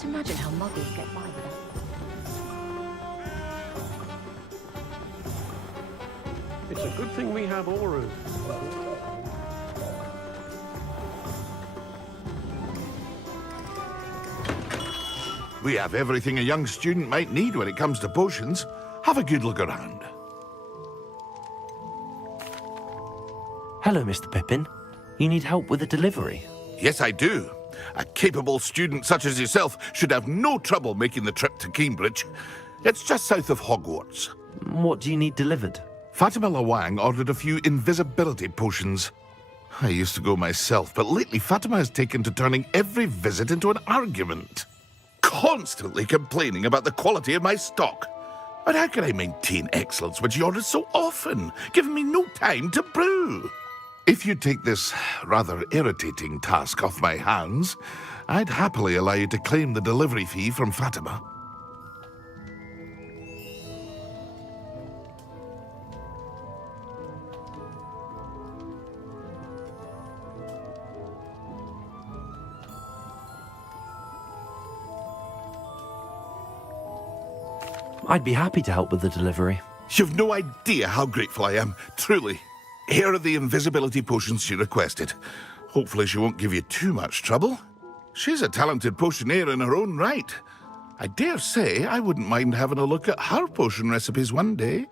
can't imagine how muggles get by with that. It's a good thing we have auras. We have everything a young student might need when it comes to potions. Have a good look around. Hello, Mr. Pippin. You need help with a delivery? Yes, I do. A capable student such as yourself should have no trouble making the trip to Cambridge. It's just south of Hogwarts. What do you need delivered? Fatima Lawang ordered a few invisibility potions. I used to go myself, but lately Fatima has taken to turning every visit into an argument. Constantly complaining about the quality of my stock. But how can I maintain excellence when she orders so often, giving me no time to brew? If you take this rather irritating task off my hands, I'd happily allow you to claim the delivery fee from Fatima. I'd be happy to help with the delivery. You've no idea how grateful I am, truly. Here are the invisibility potions she requested. Hopefully she won't give you too much trouble. She's a talented potioneer in her own right. I dare say I wouldn't mind having a look at her potion recipes one day.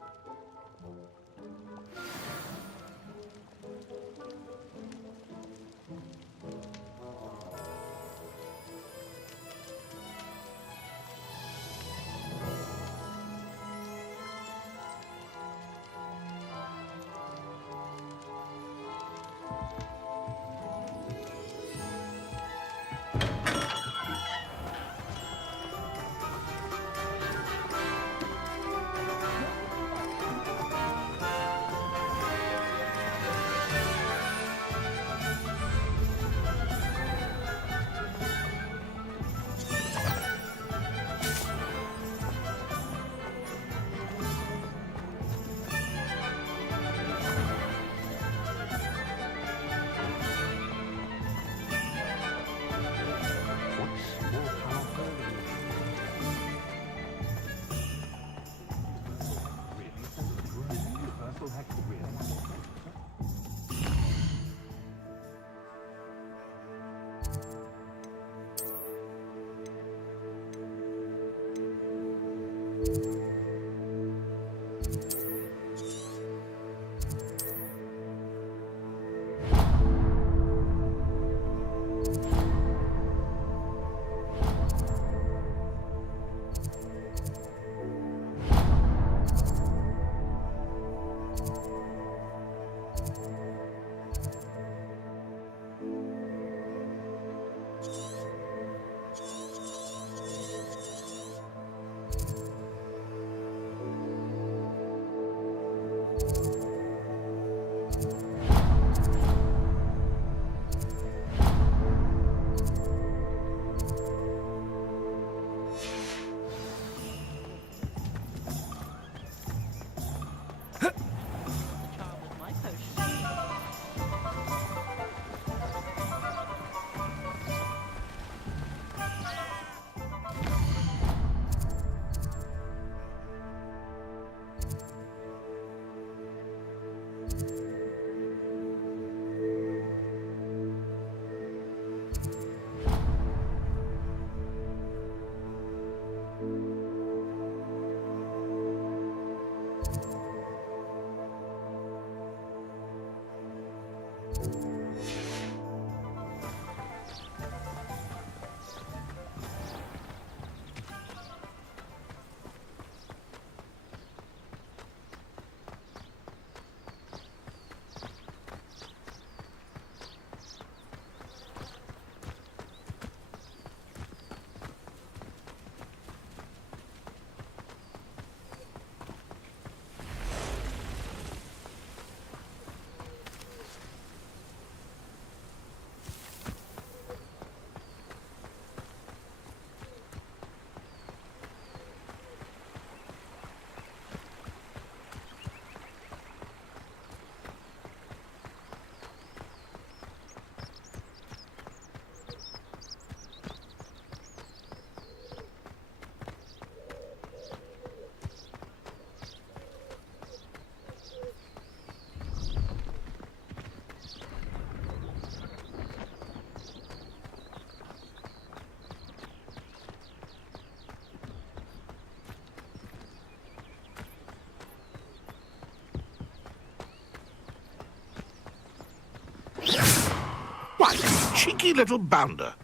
Why, you cheeky little bounder.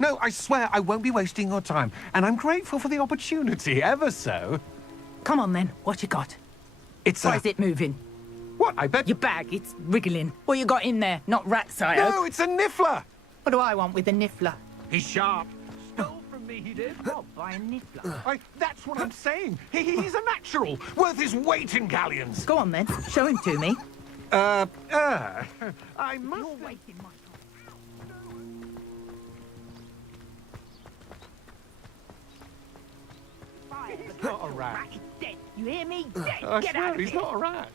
No, I swear I won't be wasting your time, and I'm grateful for the opportunity, ever so. Come on then, what you got? It's Why a... is it moving? What, I bet... Your bag, it's wriggling. What you got in there? Not rats, I hope. No, it's a niffler! What do I want with a niffler? He's sharp. Stole from me, he did. What, by a niffler? That's what I'm saying. He's a natural, worth his weight in galleons. Go on then, show him to me. I must... You're wasting my time. He's not a rat. Rat is dead. You hear me? Dead. I Get swear, out of he's here. not a rat.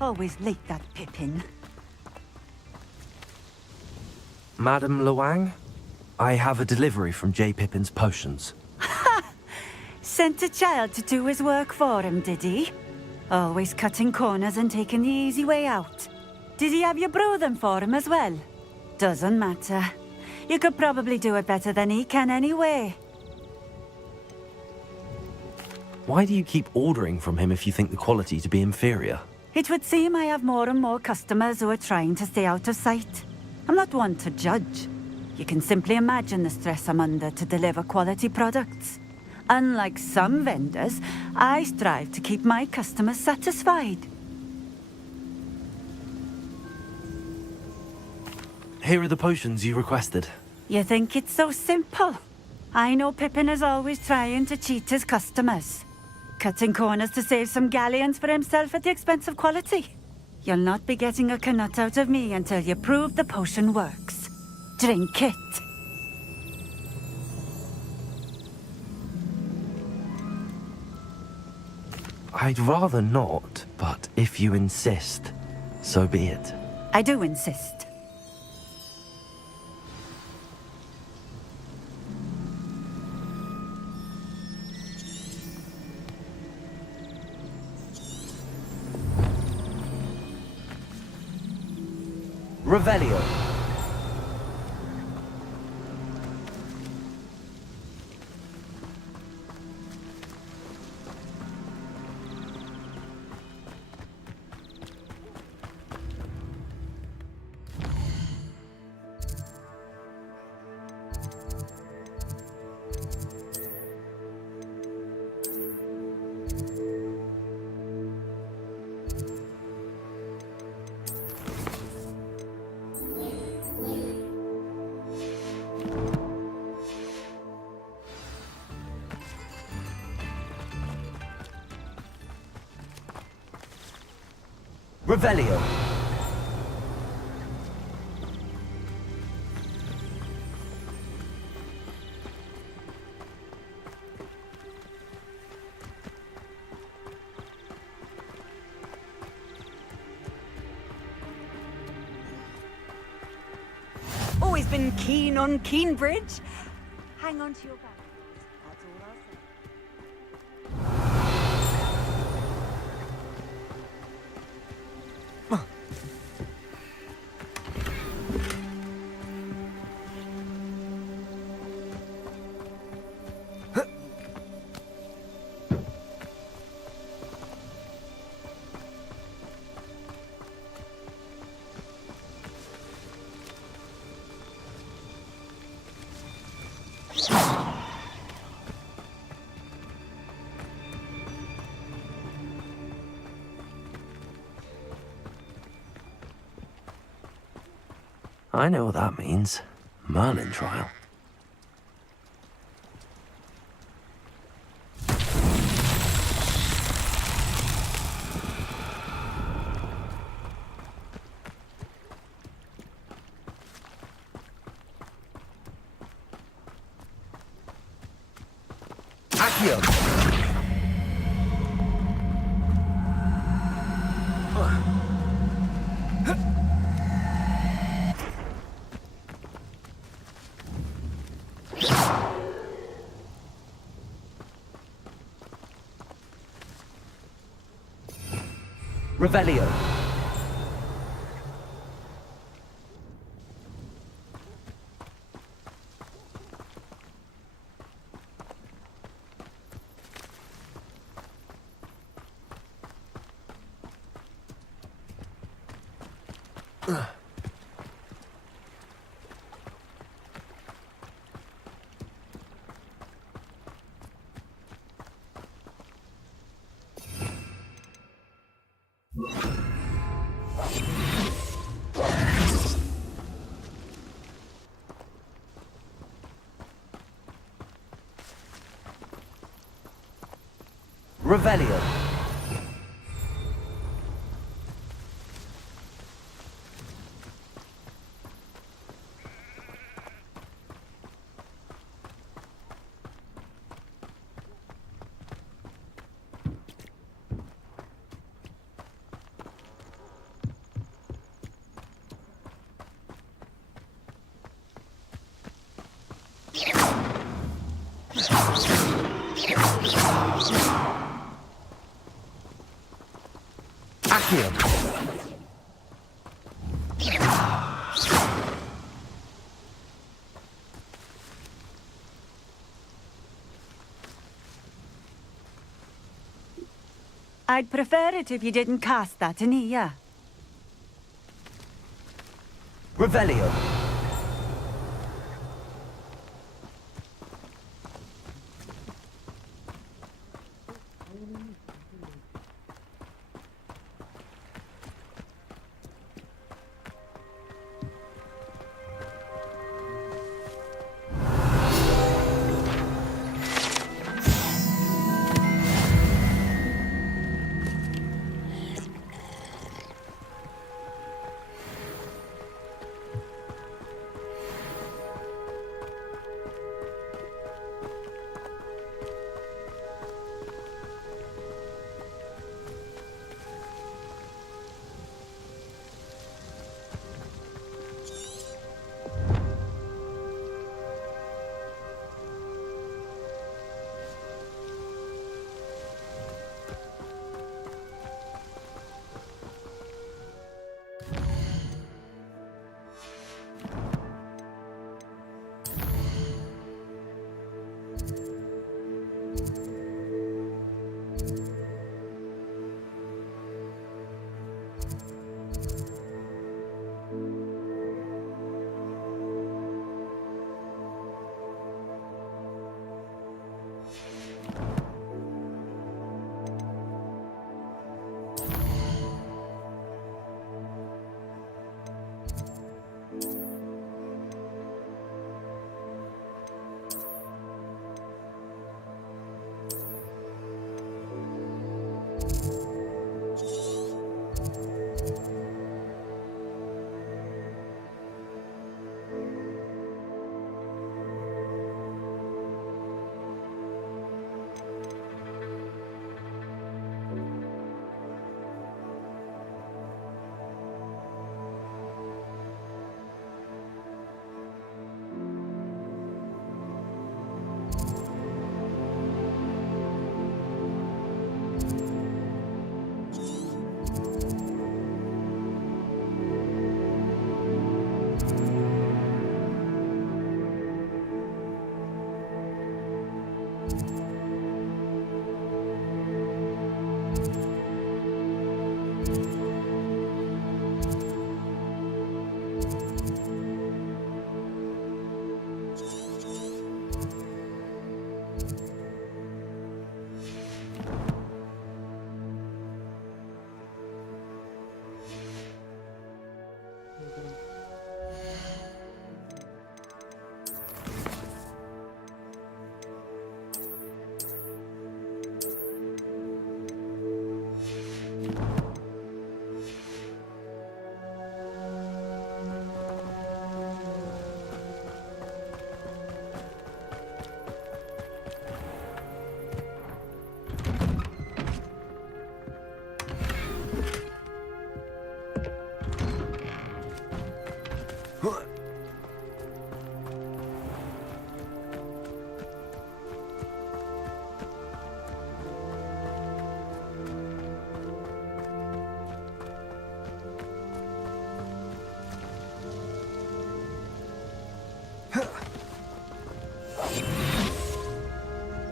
Always late, that Pippin. Madam Luang, I have a delivery from J. Pippin's Potions. Sent a child to do his work for him, did he? Always cutting corners and taking the easy way out. Did he have you brew them for him as well? Doesn't matter. You could probably do it better than he can anyway. Why do you keep ordering from him if you think the quality to be inferior? It would seem I have more and more customers who are trying to stay out of sight. I'm not one to judge. You can simply imagine the stress I'm under to deliver quality products. Unlike some vendors, I strive to keep my customers satisfied. Here are the potions you requested. You think it's so simple? I know Pippin is always trying to cheat his customers. Cutting corners to save some galleons for himself at the expense of quality. You'll not be getting a canut out of me until you prove the potion works. Drink it. I'd rather not, but if you insist, so be it. I do insist. Revelio. Revelio. Always been keen on Keenbridge. Hang on to your back. That's all I'll say. I know what that means. Merlin trial. Accio! Revelio. Revelio. Accio. I'd prefer it if you didn't cast that in here. Revelio.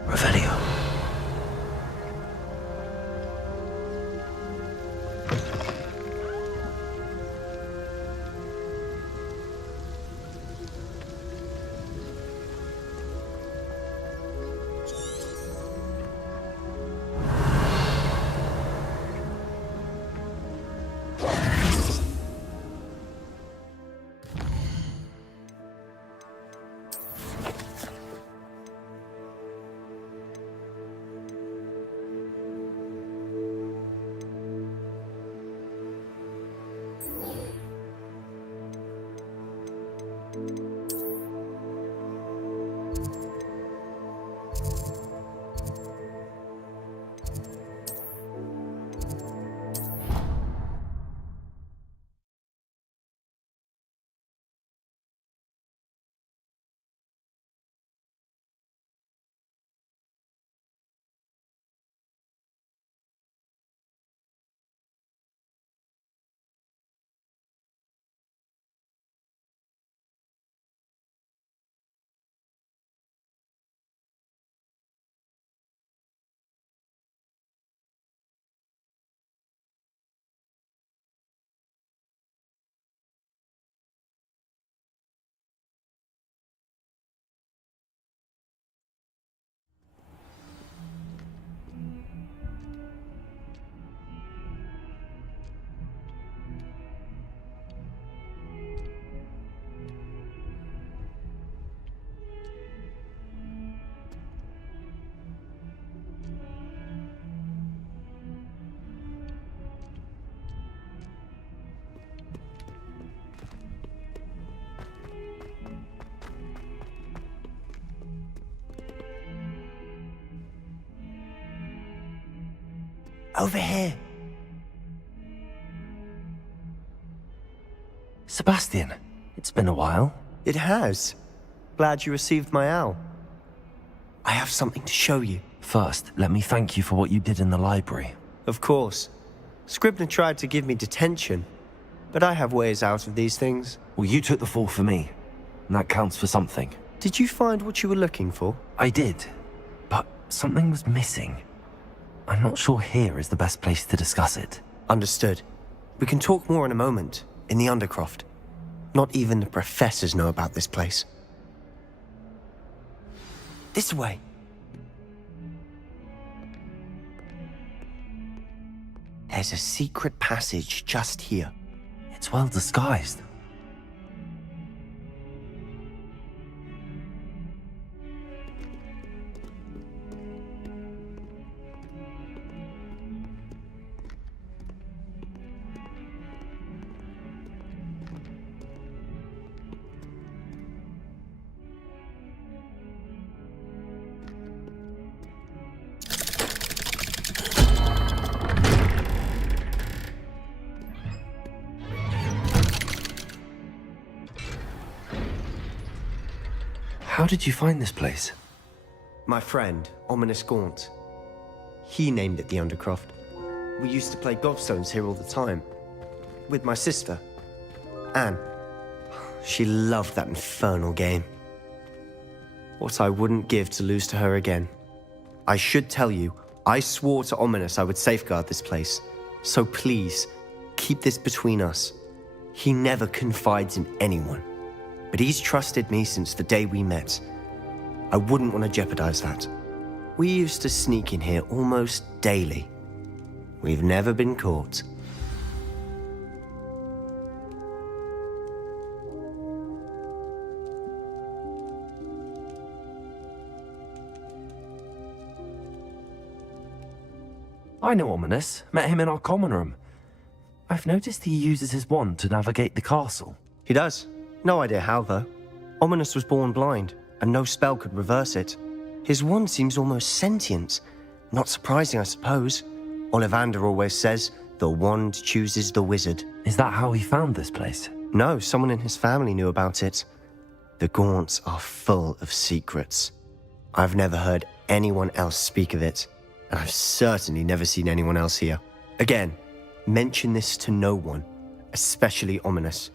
Revelio. Over here. Sebastian, it's been a while. It has. Glad you received my owl. I have something to show you. First, let me thank you for what you did in the library. Of course. Scribner tried to give me detention, but I have ways out of these things. Well, you took the fall for me, and that counts for something. Did you find what you were looking for? I did, but something was missing. I'm not sure here is the best place to discuss it. Understood. We can talk more in a moment, in the Undercroft. Not even the professors know about this place. This way. There's a secret passage just here. It's well disguised. How did you find this place? My friend, Ominous Gaunt. He named it the Undercroft. We used to play gobstones here all the time. With my sister, Anne. She loved that infernal game. What I wouldn't give to lose to her again. I should tell you, I swore to Ominous I would safeguard this place. So please, keep this between us. He never confides in anyone. But he's trusted me since the day we met. I wouldn't want to jeopardize that. We used to sneak in here almost daily. We've never been caught. I know Ominous. Met him in our common room. I've noticed he uses his wand to navigate the castle. He does. No idea how, though. Ominous was born blind, and no spell could reverse it. His wand seems almost sentient. Not surprising, I suppose. Ollivander always says, the wand chooses the wizard. Is that how he found this place? No, someone in his family knew about it. The Gaunts are full of secrets. I've never heard anyone else speak of it, and I've certainly never seen anyone else here. Again, mention this to no one, especially Ominous.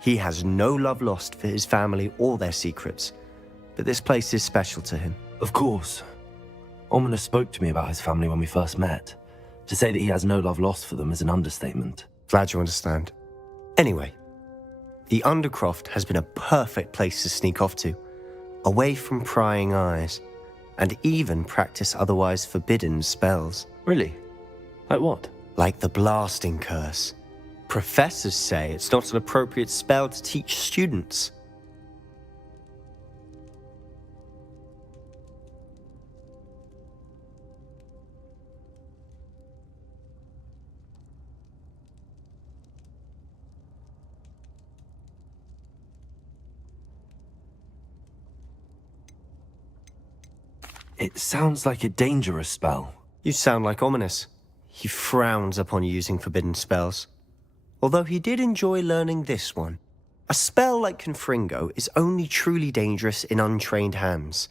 He has no love lost for his family or their secrets, but this place is special to him. Of course. Ominous spoke to me about his family when we first met. To say that he has no love lost for them is an understatement. Glad you understand. Anyway, the Undercroft has been a perfect place to sneak off to, away from prying eyes, and even practice otherwise forbidden spells. Really? Like what? Like the blasting curse. Professors say it's not an appropriate spell to teach students. It sounds like a dangerous spell. You sound like Ominous. He frowns upon using forbidden spells. Although he did enjoy learning this one. A spell like Confringo is only truly dangerous in untrained hands.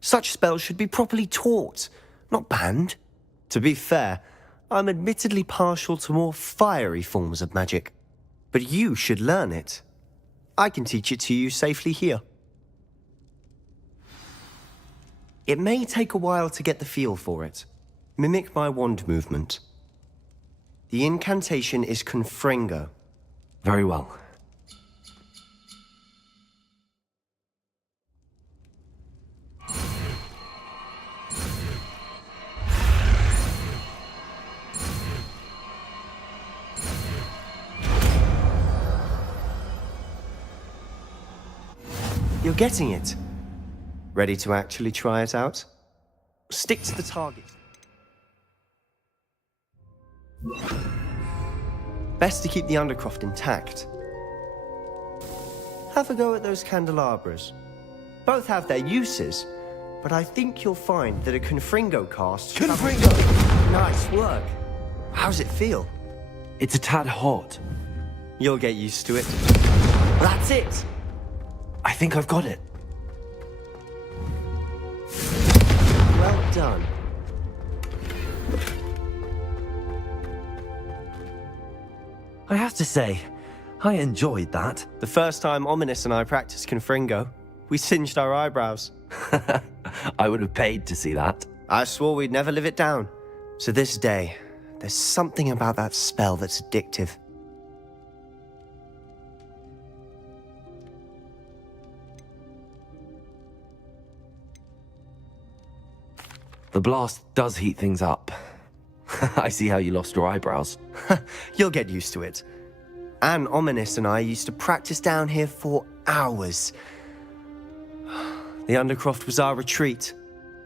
Such spells should be properly taught, not banned. To be fair, I'm admittedly partial to more fiery forms of magic. But you should learn it. I can teach it to you safely here. It may take a while to get the feel for it. Mimic my wand movement. The incantation is Confringo. Very well. You're getting it. Ready to actually try it out? Stick to the target. Best to keep the Undercroft intact. Have a go at those candelabras. Both have their uses, but I think you'll find that a Confringo cast... Confringo! Nice work. How's it feel? It's a tad hot. You'll get used to it. That's it! I think I've got it. Well done. I have to say, I enjoyed that. The first time Ominous and I practiced Confringo, we singed our eyebrows. I would have paid to see that. I swore we'd never live it down. So this day, there's something about that spell that's addictive. The blast does heat things up. I see how you lost your eyebrows. You'll get used to it. Anne, Ominous and I used to practice down here for hours. The Undercroft was our retreat.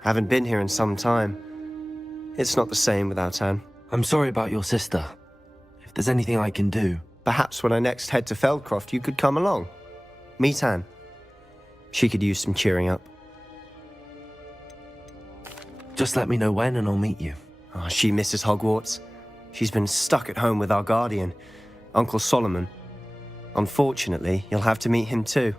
Haven't been here in some time. It's not the same without Anne. I'm sorry about your sister. If there's anything I can do... Perhaps when I next head to Feldcroft, you could come along. Meet Anne. She could use some cheering up. Just let me know when and I'll meet you. Oh, she misses Hogwarts. She's been stuck at home with our guardian, Uncle Solomon. Unfortunately, you'll have to meet him too.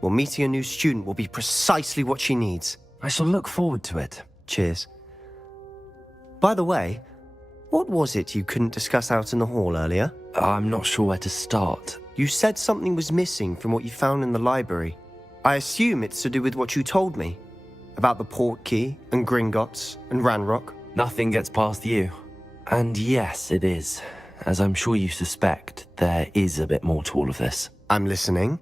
Well, meeting a new student will be precisely what she needs. I shall look forward to it. Cheers. By the way, what was it you couldn't discuss out in the hall earlier? I'm not sure where to start. You said something was missing from what you found in the library. I assume it's to do with what you told me. About the Portkey, and Gringotts, and Ranrock. Nothing gets past you. And yes, it is. As I'm sure you suspect, there is a bit more to all of this. I'm listening.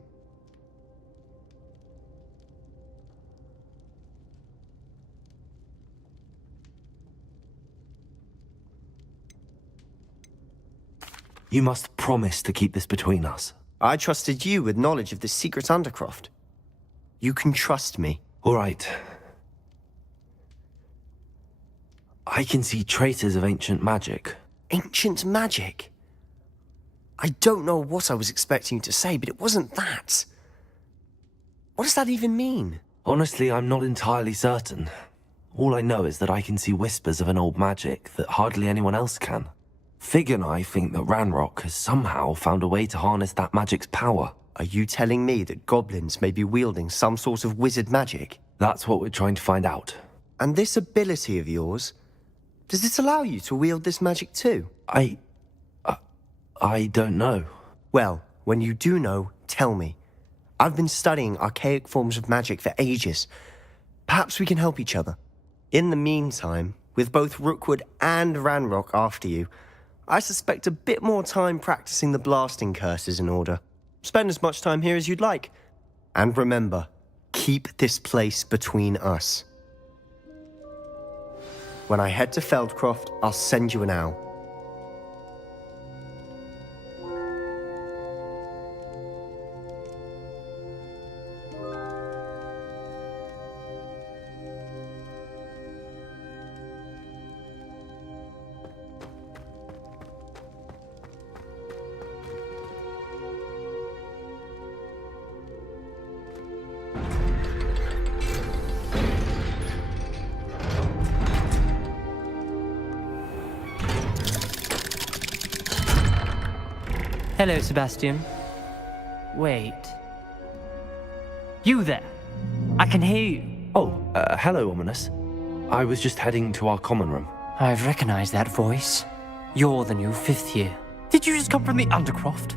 You must promise to keep this between us. I trusted you with knowledge of the secret Undercroft. You can trust me. All right. I can see traces of ancient magic. Ancient magic? I don't know what I was expecting you to say, but it wasn't that. What does that even mean? Honestly, I'm not entirely certain. All I know is that I can see whispers of an old magic that hardly anyone else can. Fig and I think that Ranrock has somehow found a way to harness that magic's power. Are you telling me that goblins may be wielding some sort of wizard magic? That's what we're trying to find out. And this ability of yours, does it allow you to wield this magic too? I don't know. Well, when you do know, tell me. I've been studying archaic forms of magic for ages. Perhaps we can help each other. In the meantime, with both Rookwood and Ranrock after you, I suspect a bit more time practicing the blasting curse is in order. Spend as much time here as you'd like. And remember, keep this place between us. When I head to Feldcroft, I'll send you an owl. Hello, Sebastian. Wait. You there? I can hear you. Oh, hello, Ominous. I was just heading to our common room. I've recognized that voice. You're the new 5th year. Did you just come from the Undercroft?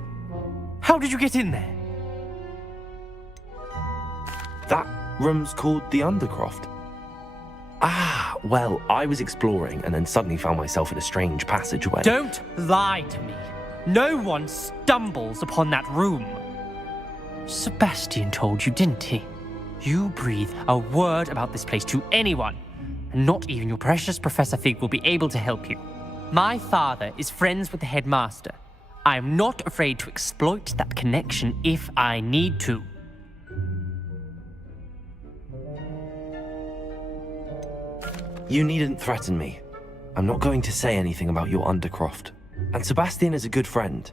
How did you get in there? That room's called the Undercroft. Ah, well, I was exploring and then suddenly found myself in a strange passageway. Don't lie to me. No one stumbles upon that room. Sebastian told you, didn't he? You breathe a word about this place to anyone, and not even your precious Professor Fig will be able to help you. My father is friends with the headmaster. I am not afraid to exploit that connection if I need to. You needn't threaten me. I'm not going to say anything about your Undercroft. And Sebastian is a good friend.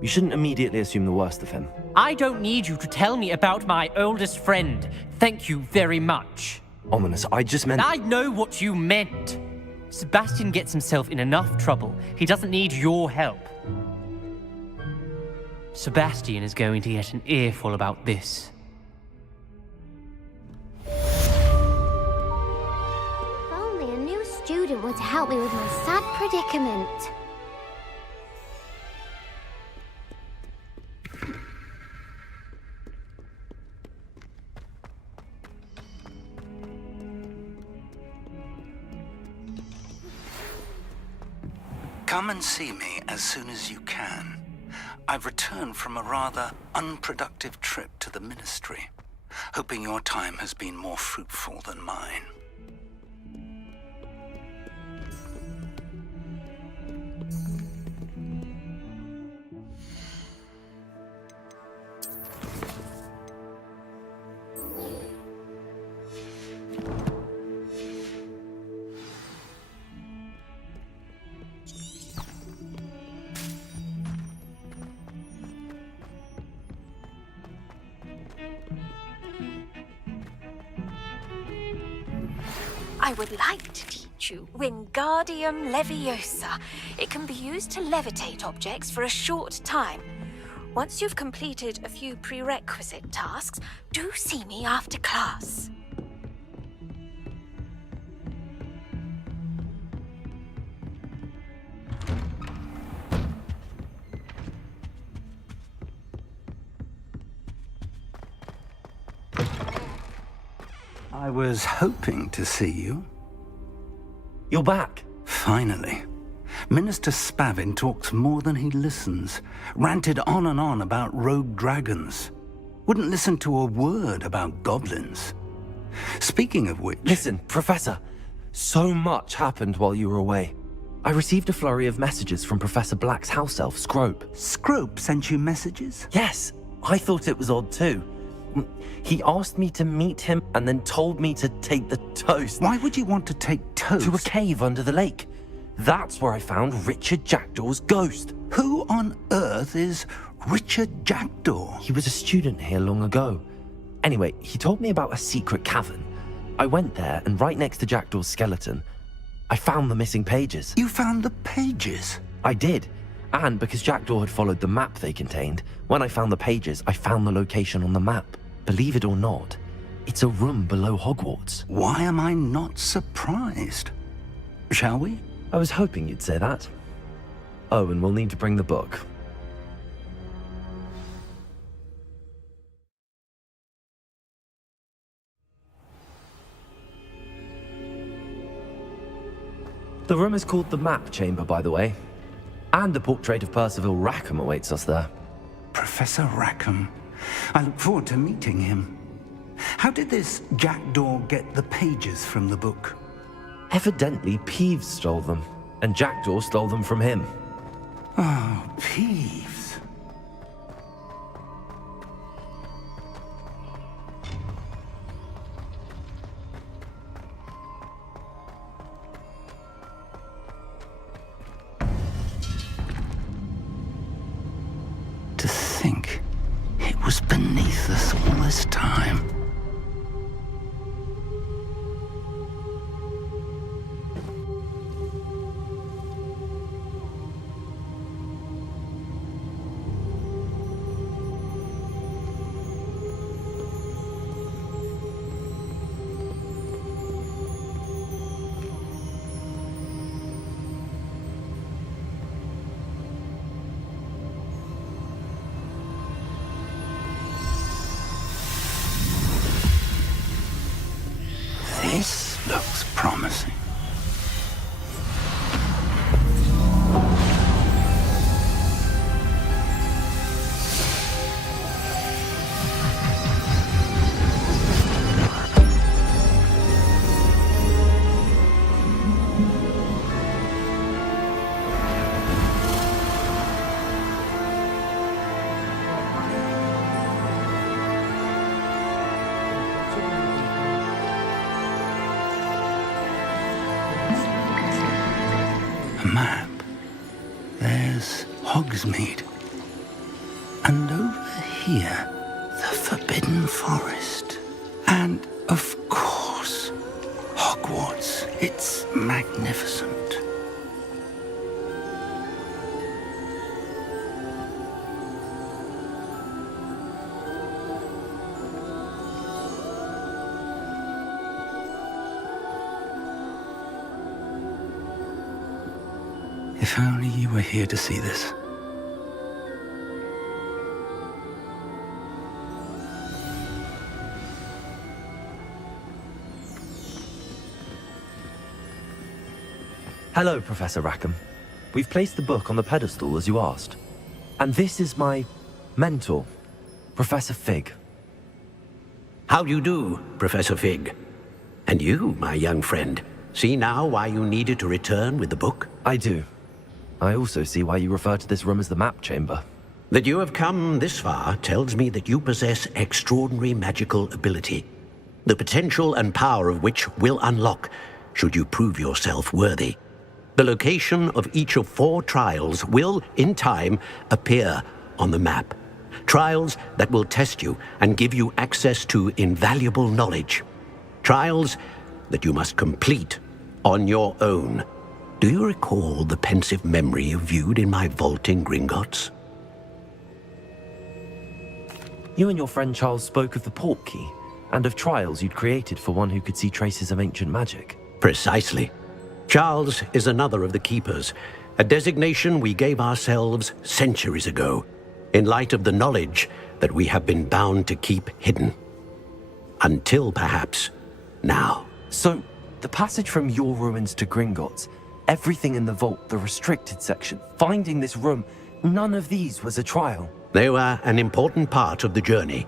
You shouldn't immediately assume the worst of him. I don't need you to tell me about my oldest friend. Thank you very much. Ominous, I just meant... I know what you meant. Sebastian gets himself in enough trouble. He doesn't need your help. Sebastian is going to get an earful about this. If only a new student were to help me with my sad predicament. Come and see me as soon as you can. I've returned from a rather unproductive trip to the Ministry, hoping your time has been more fruitful than mine. I would like to teach you Wingardium Leviosa. It can be used to levitate objects for a short time. Once you've completed a few prerequisite tasks, do see me after class. I was hoping to see you. You're back. Finally. Minister Spavin talks more than he listens. Ranted on and on about rogue dragons. Wouldn't listen to a word about goblins. Speaking of which... Listen, Professor. So much happened while you were away. I received a flurry of messages from Professor Black's house elf, Scrope. Scrope sent you messages? Yes, I thought it was odd too. He asked me to meet him and then told me to take the toast. Why would you want to take toast? To a cave under the lake. That's where I found Richard Jackdaw's ghost. Who on earth is Richard Jackdaw? He was a student here long ago. Anyway, he told me about a secret cavern. I went there, and right next to Jackdaw's skeleton, I found the missing pages. You found the pages? I did. And because Jackdaw had followed the map they contained, when I found the pages, I found the location on the map. Believe it or not, it's a room below Hogwarts. Why am I not surprised? Shall we? I was hoping you'd say that. Oh, and we'll need to bring the book. The room is called the Map Chamber, by the way. And a portrait of Percival Rackham awaits us there. Professor Rackham. I look forward to meeting him. How did this Jackdaw get the pages from the book? Evidently, Peeves stole them, and Jackdaw stole them from him. Oh, Peeves. To think it was beneath us all this time. This looks promising. A map. There's Hogsmeade. And over here, the Forbidden Forest. And, of course, Hogwarts. It's magnificent. If only you were here to see this. Hello, Professor Rackham. We've placed the book on the pedestal as you asked. And this is my mentor, Professor Fig. How do you do, Professor Fig? And you, my young friend, see now why you needed to return with the book? I do. I also see why you refer to this room as the map chamber. That you have come this far tells me that you possess extraordinary magical ability, the potential and power of which will unlock should you prove yourself worthy. The location of each of 4 trials will, in time, appear on the map. Trials that will test you and give you access to invaluable knowledge. Trials that you must complete on your own. Do you recall the pensive memory you viewed in my vault in Gringotts? You and your friend Charles spoke of the port key, and of trials you'd created for one who could see traces of ancient magic. Precisely. Charles is another of the Keepers, a designation we gave ourselves centuries ago, in light of the knowledge that we have been bound to keep hidden. Until, perhaps, now. So, the passage from your ruins to Gringotts, everything in the vault, the restricted section, finding this room, none of these was a trial. They were an important part of the journey,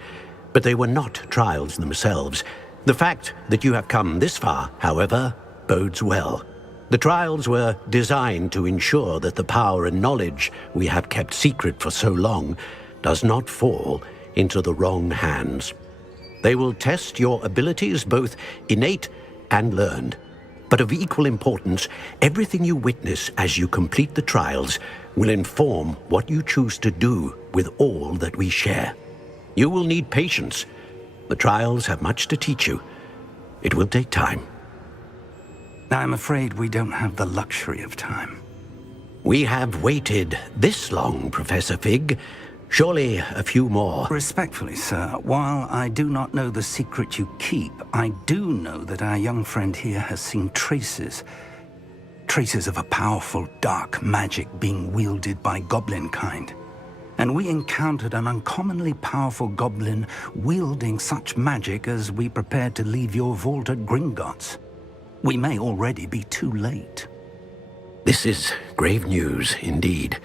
but they were not trials themselves. The fact that you have come this far, however, bodes well. The trials were designed to ensure that the power and knowledge we have kept secret for so long does not fall into the wrong hands. They will test your abilities, both innate and learned. But of equal importance, everything you witness as you complete the trials will inform what you choose to do with all that we share. You will need patience. The trials have much to teach you. It will take time. I'm afraid we don't have the luxury of time. We have waited this long, Professor Fig. Surely a few more. Respectfully, sir, while I do not know the secret you keep, I do know that our young friend here has seen traces of a powerful dark magic being wielded by goblin kind. And we encountered an uncommonly powerful goblin wielding such magic as we prepared to leave your vault at Gringotts. We may already be too late. This is grave news indeed.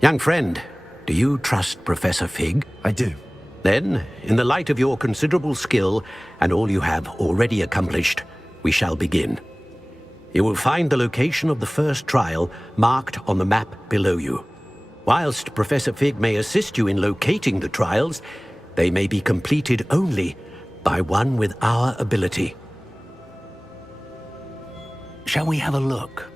Young friend, do you trust Professor Fig? I do. Then, in the light of your considerable skill and all you have already accomplished, we shall begin. You will find the location of the first trial marked on the map below you. Whilst Professor Fig may assist you in locating the trials, they may be completed only by one with our ability. Shall we have a look?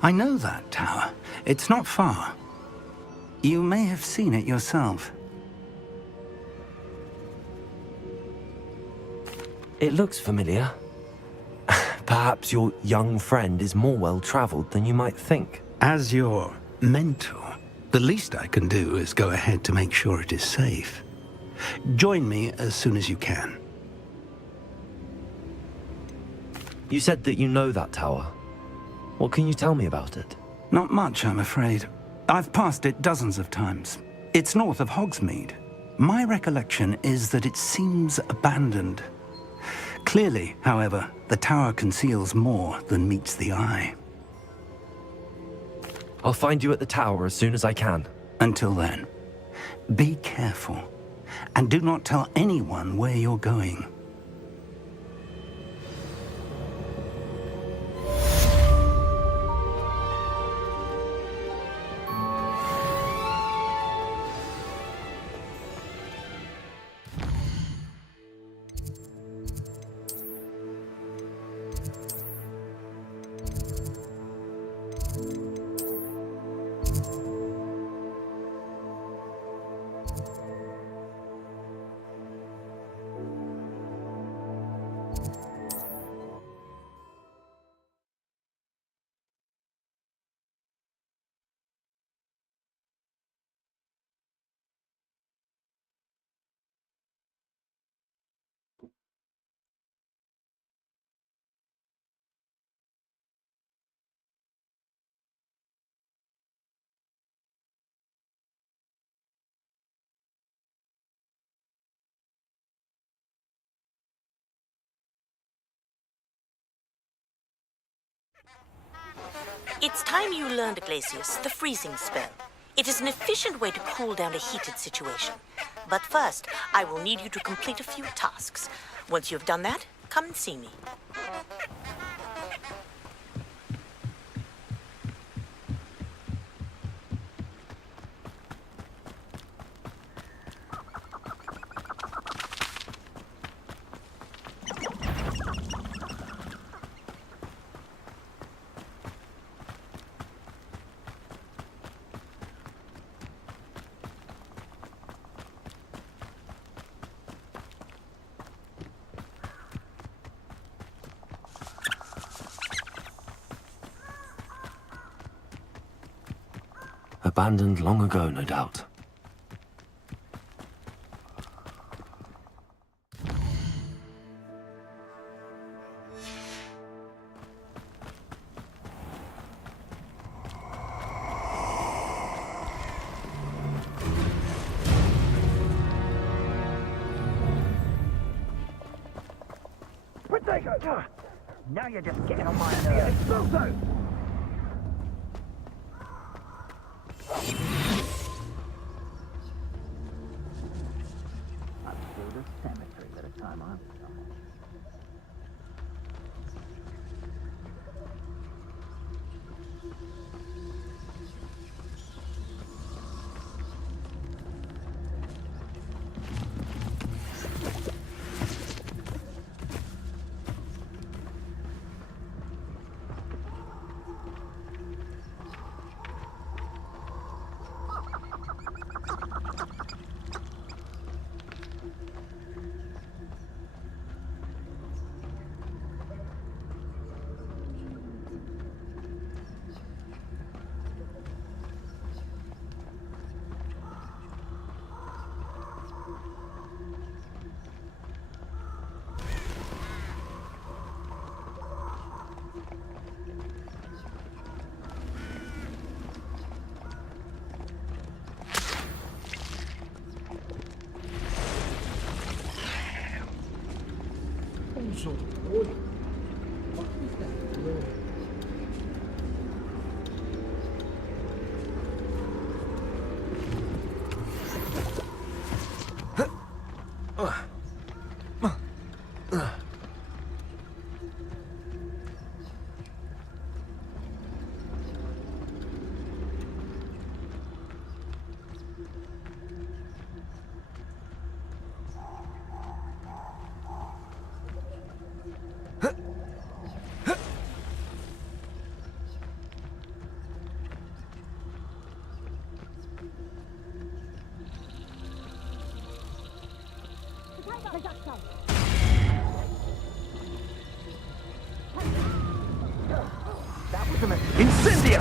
I know that tower. It's not far. You may have seen it yourself. It looks familiar. Perhaps your young friend is more well-traveled than you might think. As your mentor, the least I can do is go ahead to make sure it is safe. Join me as soon as you can. You said that you know that tower. What can you tell me about it? Not much, I'm afraid. I've passed it dozens of times. It's north of Hogsmeade. My recollection is that it seems abandoned. Clearly, however, the tower conceals more than meets the eye. I'll find you at the tower as soon as I can. Until then, be careful, and do not tell anyone where you're going. It's time you learned, Glacius, the freezing spell. It is an efficient way to cool down a heated situation. But first, I will need you to complete a few tasks. Once you have done that, come and see me. Abandoned long ago, no doubt. Now you're just getting on my nerves. Cemetery by the time I'm done. Incendio!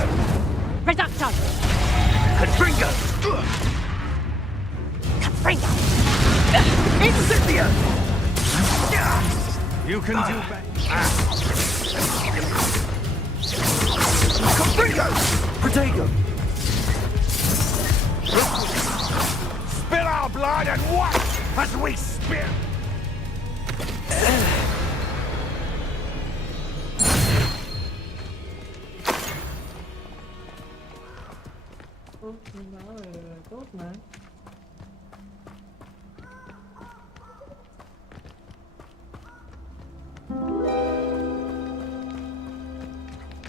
Reduction! Confringo! Confringo! Incendio! You can do better. Confringo! Protego! Spill our blood and watch as we spit!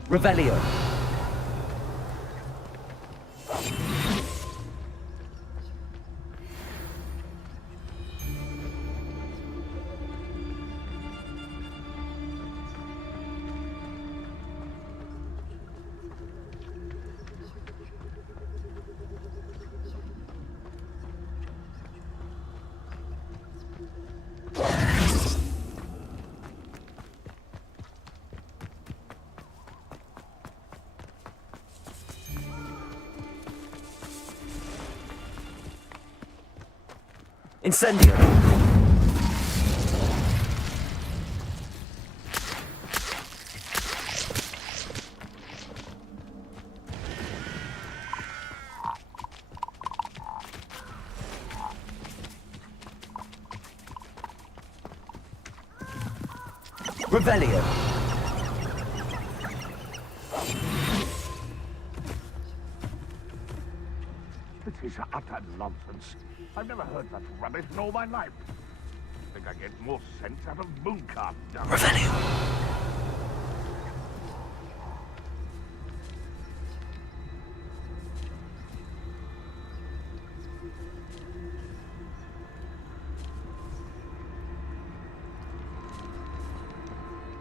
Revelio. Incendio! Revelio! This is utter nonsense. I've never heard such rubbish in all my life. I think I get more sense out of mooncart dung.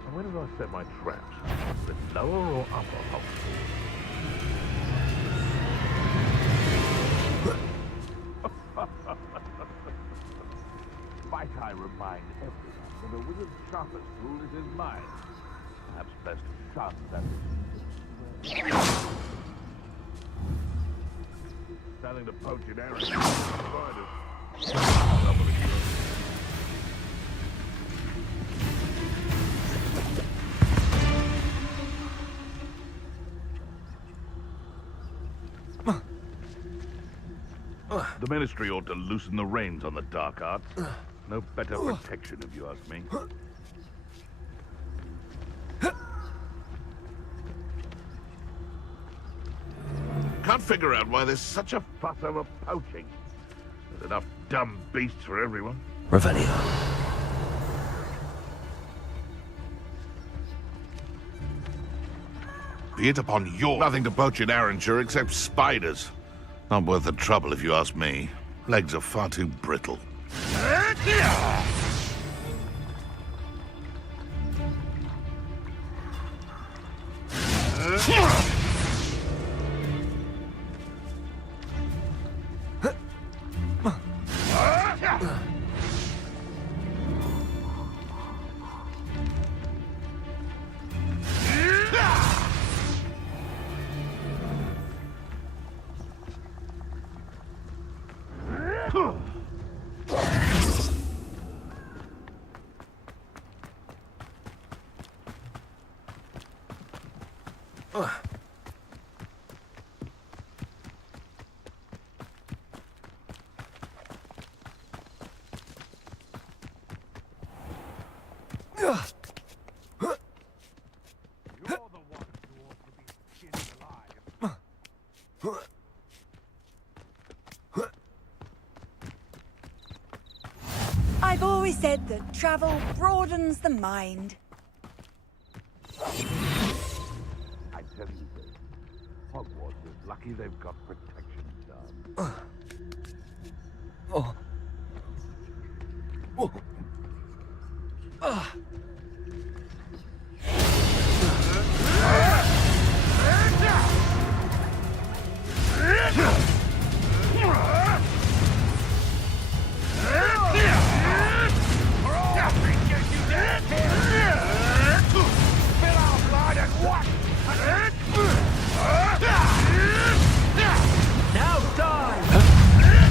And where did I set my traps? The lower or upper hole? Might I remind everyone that a wizard's sharpest tool is his mind. Perhaps best shun that. Selling to poaching arrows. The Ministry ought to loosen the reins on the dark arts. No better protection, if you ask me. Can't figure out why there's such a fuss over poaching. There's enough dumb beasts for everyone. Revelio. Be it upon your... Nothing to poach in Arranshire except spiders. Not worth the trouble, if you ask me. Legs are far too brittle. I've always said that travel broadens the mind. I tell you this, Hogwarts is lucky they've got protection done.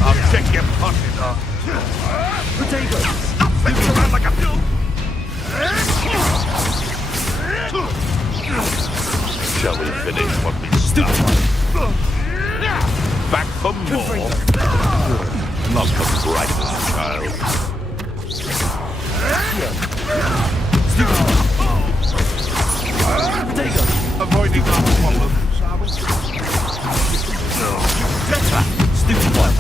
I'll check your pocket off. Potato! Stop flipping around like a mule! Shall we finish what we started? Back for more. Not the brightest child. Potato! Avoiding our problems, are we? Stupid one!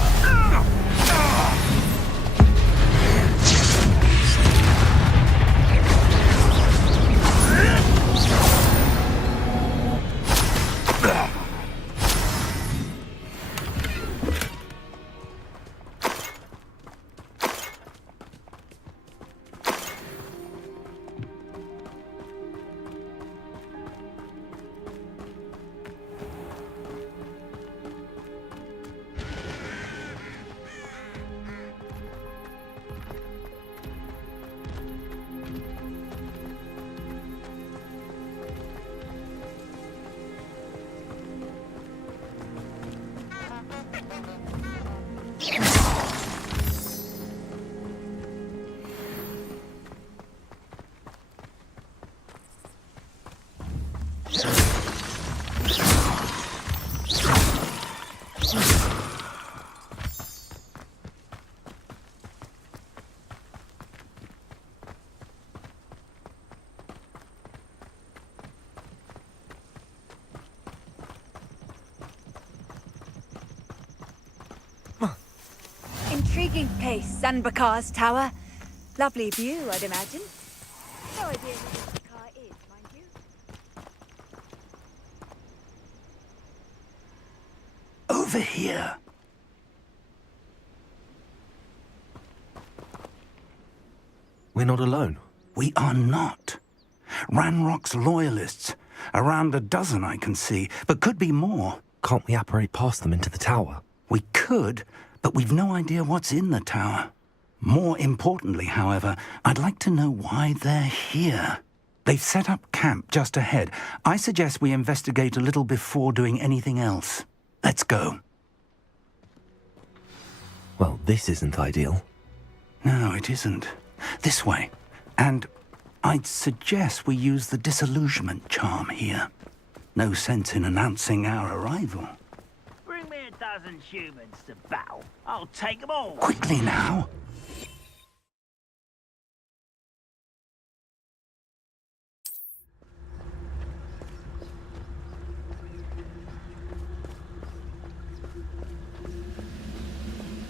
intriguing place, Sanbakar's tower. Lovely view, I'd imagine. No idea who Sanbakar is, mind you. Over here. We're not alone. We are not. Ranrock's loyalists. Around a dozen I can see, but could be more. Can't we apparate past them into the tower? We could, but we've no idea what's in the tower. More importantly, however, I'd like to know why they're here. They've set up camp just ahead. I suggest we investigate a little before doing anything else. Let's go. Well, this isn't ideal. No, it isn't. This way. And I'd suggest we use the disillusionment charm here. No sense in announcing our arrival. Bring me a dozen humans to battle. I'll take them all. Quickly now.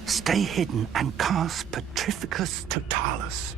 Stay hidden and cast Petrificus Totalis.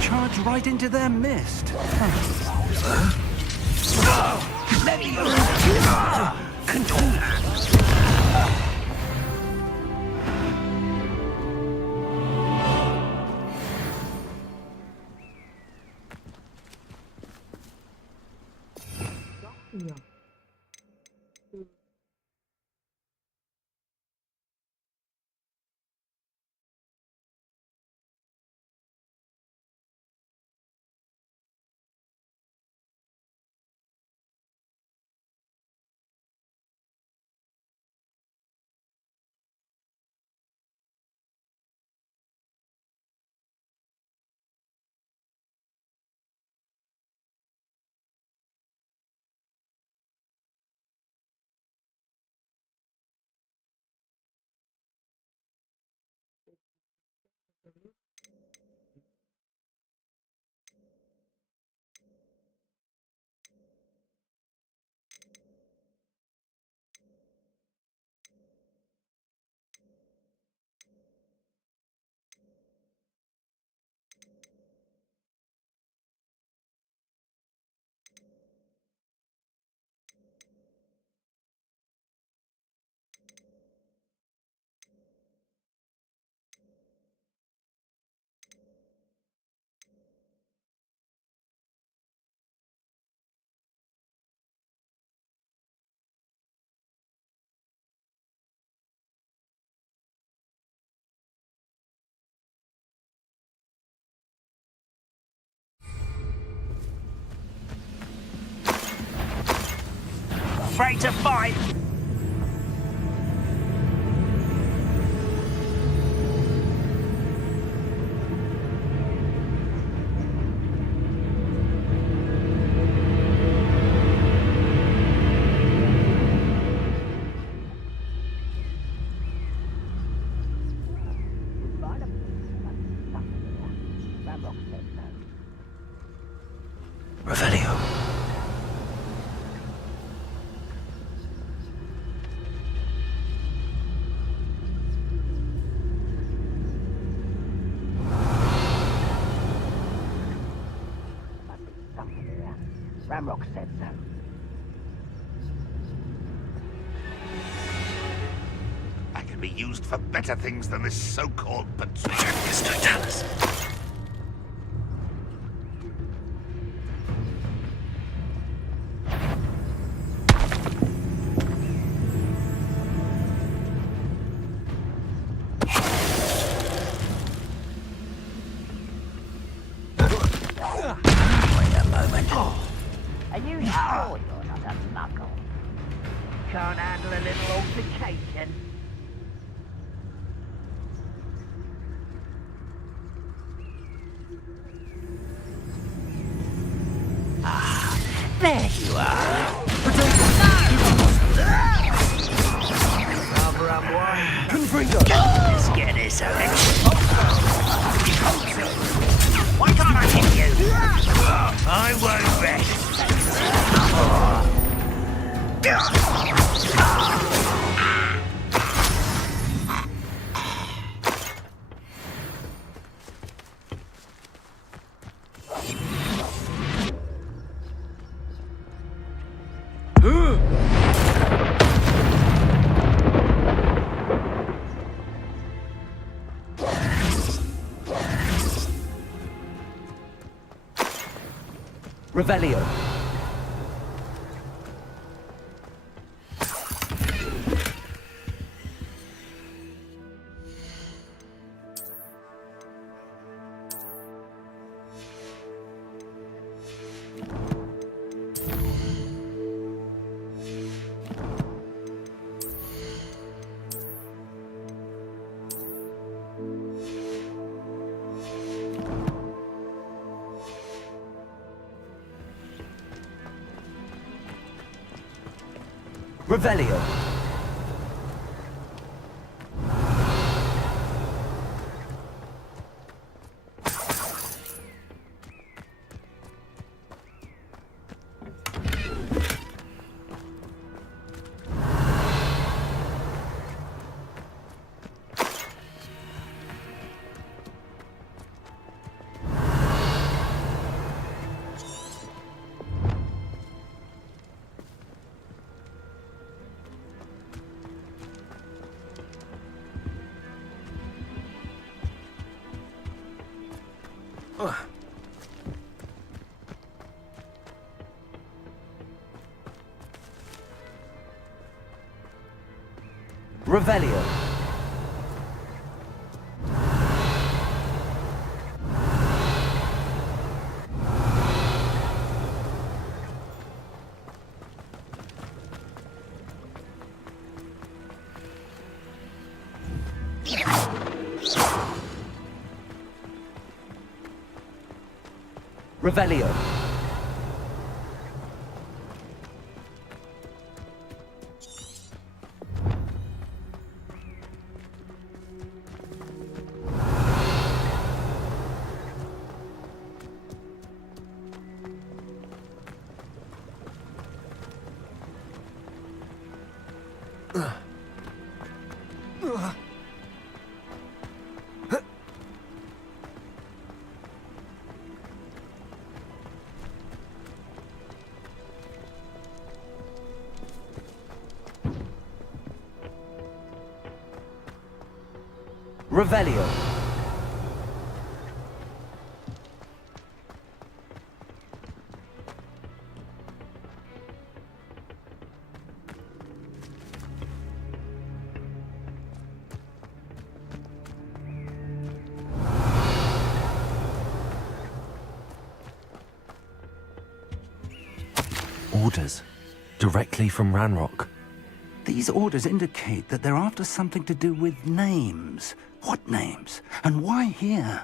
Charge right into their mist. Let me go. Afraid to fight? Revelio. Ramrock said so. I can be used for better things than this so-called Petrificus Totalis. Are you sure you're not a muggle? Can't handle a little altercation? There you are. Cover up one. Let's get this out. Why can't I hit you? I won't rest. Revelio. Revelio. Revelio. Revelio. Revelio. Orders. Directly from Ranrock. These orders indicate that they're after something to do with names. What names? And why here?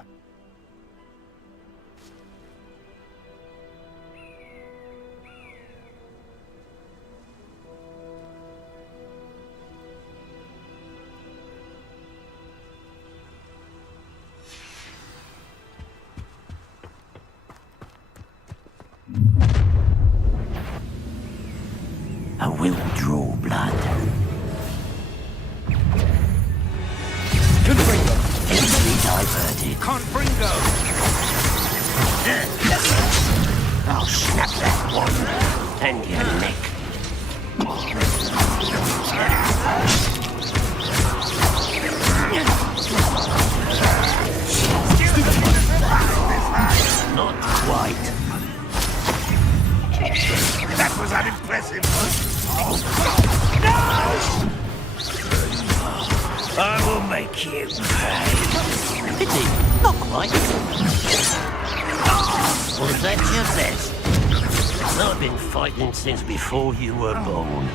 I will draw blood. Easily diverted. Confringo! I'll snap that one and your neck. Not quite. That was unimpressive. No! I will make you pay. Pity, not quite. Was that your best? I've been fighting since before you were born.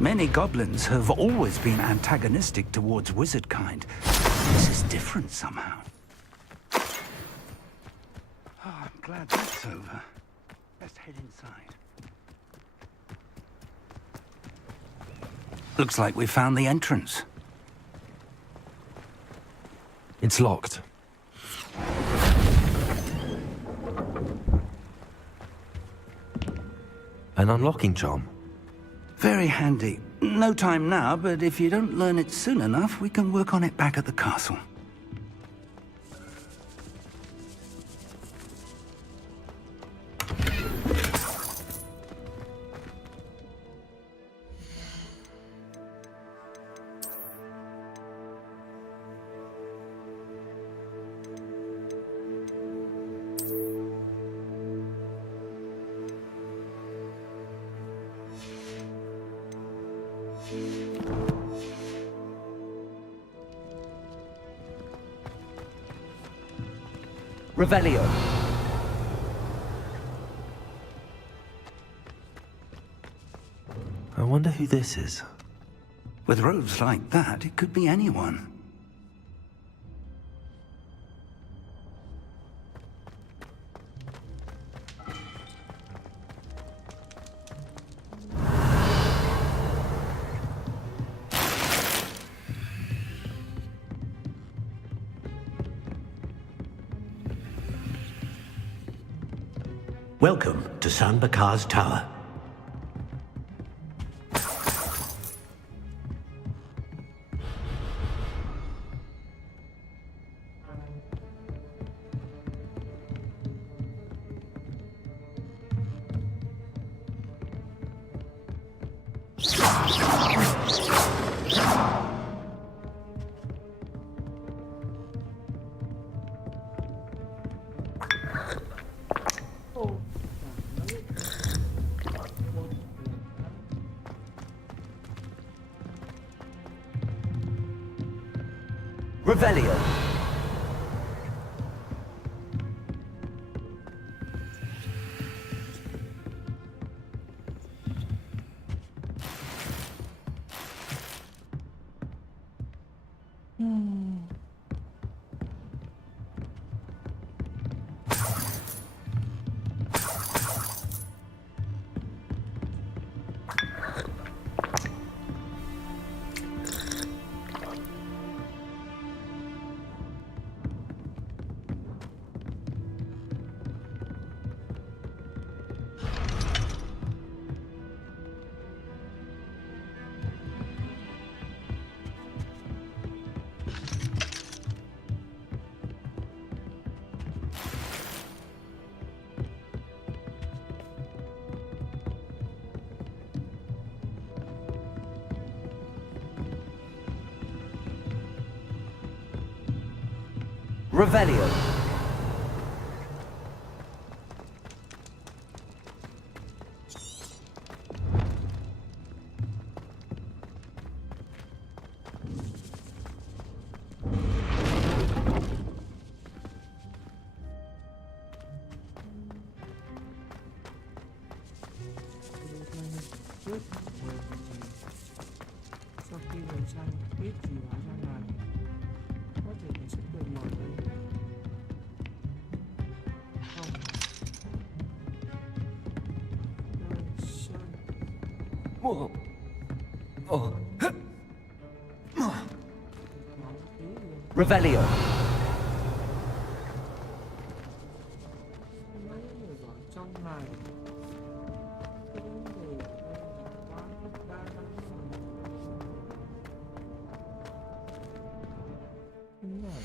Many goblins have always been antagonistic towards wizard kind. This is different somehow. Oh, I'm glad that's over. Let's head inside. Looks like we found the entrance. It's locked. An unlocking charm. Very handy. No time now, but if you don't learn it soon enough, we can work on it back at the castle. Revelio. I wonder who this is. With robes like that, it could be anyone. Welcome to San Bakar's Tower. Revelio. Revelio. Sau khi người săn biết gì hóa ra là có thể mình sẽ cười mỏi đấy. Không. Revelio. Mấy người ở trong này. Cái vấn đề ở đây là quá đa năng rồi. Thế này.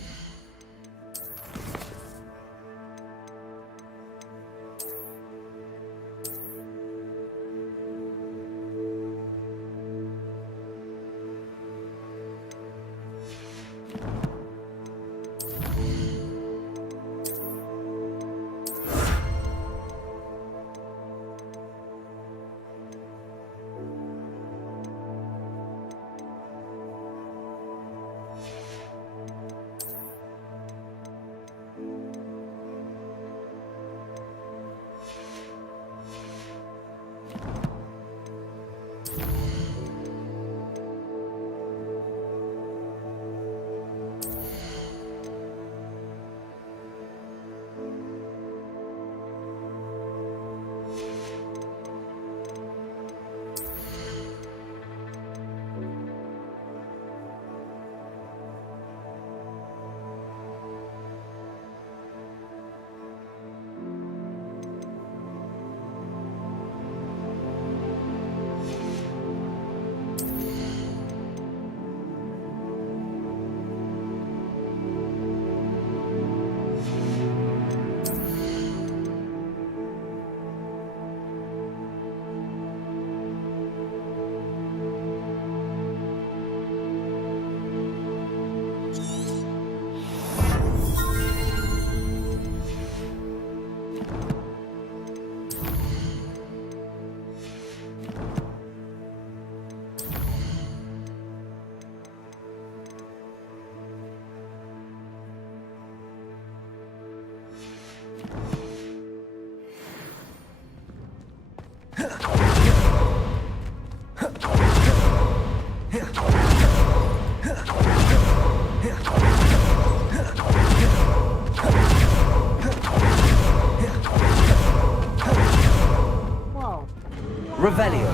Revelio.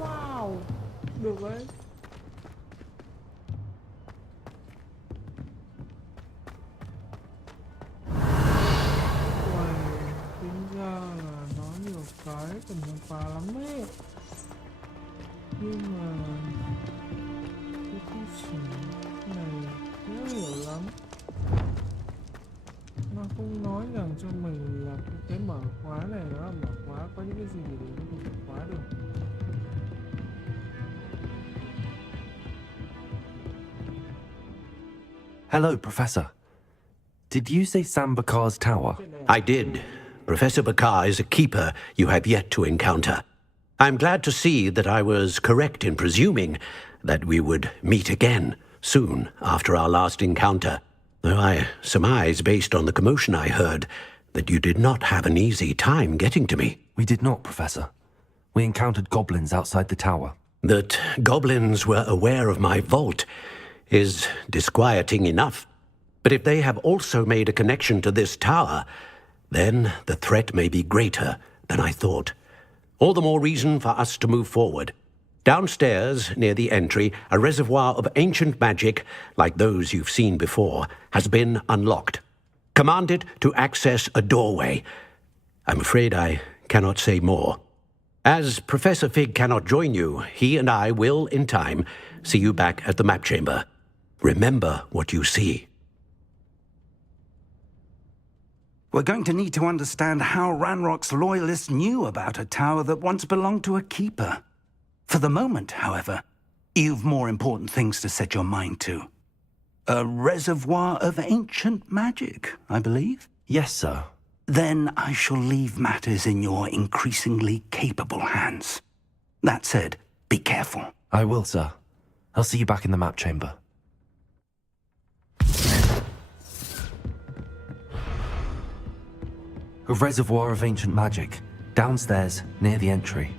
Wow. Được đấy. Uầy, tính ra là nó nhiều cái cần khám phá lắm ấy. Nhưng mà cái quy trình này rất hiểu lắm. Nó không nói rằng cho mình là cái mở khóa này nó là mở khóa, có những cái gì để nó không mở khóa được. Hello, Professor. Did you say Sam Bakar's tower? I did. Professor Bakar is a keeper you have yet to encounter. I'm glad to see that I was correct in presuming that we would meet again soon after our last encounter, though I surmise, based on the commotion I heard, that you did not have an easy time getting to me. We did not, Professor. We encountered goblins outside the tower. That goblins were aware of my vault is disquieting enough. But if they have also made a connection to this tower, then the threat may be greater than I thought. All the more reason for us to move forward. Downstairs, near the entry, a reservoir of ancient magic, like those you've seen before, has been unlocked. Command it to access a doorway. I'm afraid I cannot say more. As Professor Fig cannot join you, he and I will, in time, see you back at the map chamber. Remember what you see. We're going to need to understand how Ranrock's loyalists knew about a tower that once belonged to a keeper. For the moment, however, you've more important things to set your mind to. A reservoir of ancient magic, I believe? Yes, sir. Then I shall leave matters in your increasingly capable hands. That said, be careful. I will, sir. I'll see you back in the map chamber. A reservoir of ancient magic, downstairs, near the entry.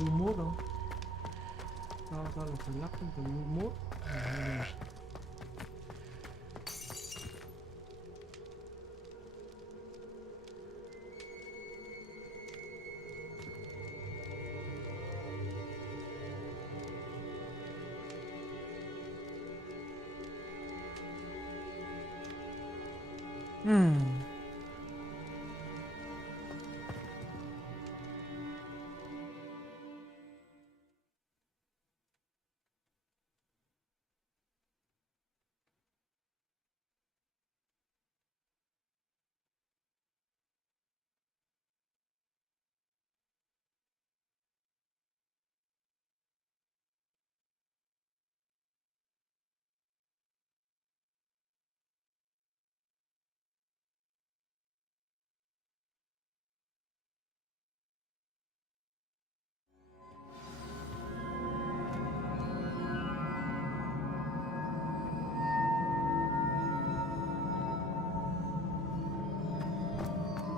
Remote không? Sao lại phải lắp cái remote?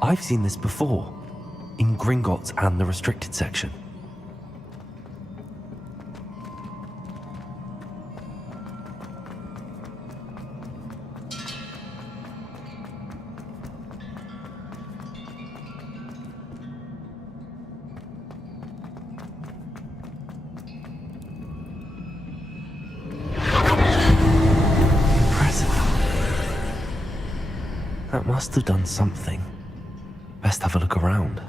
I've seen this before, in Gringotts and the restricted section. Impressive. That must have done something. Best have a look around.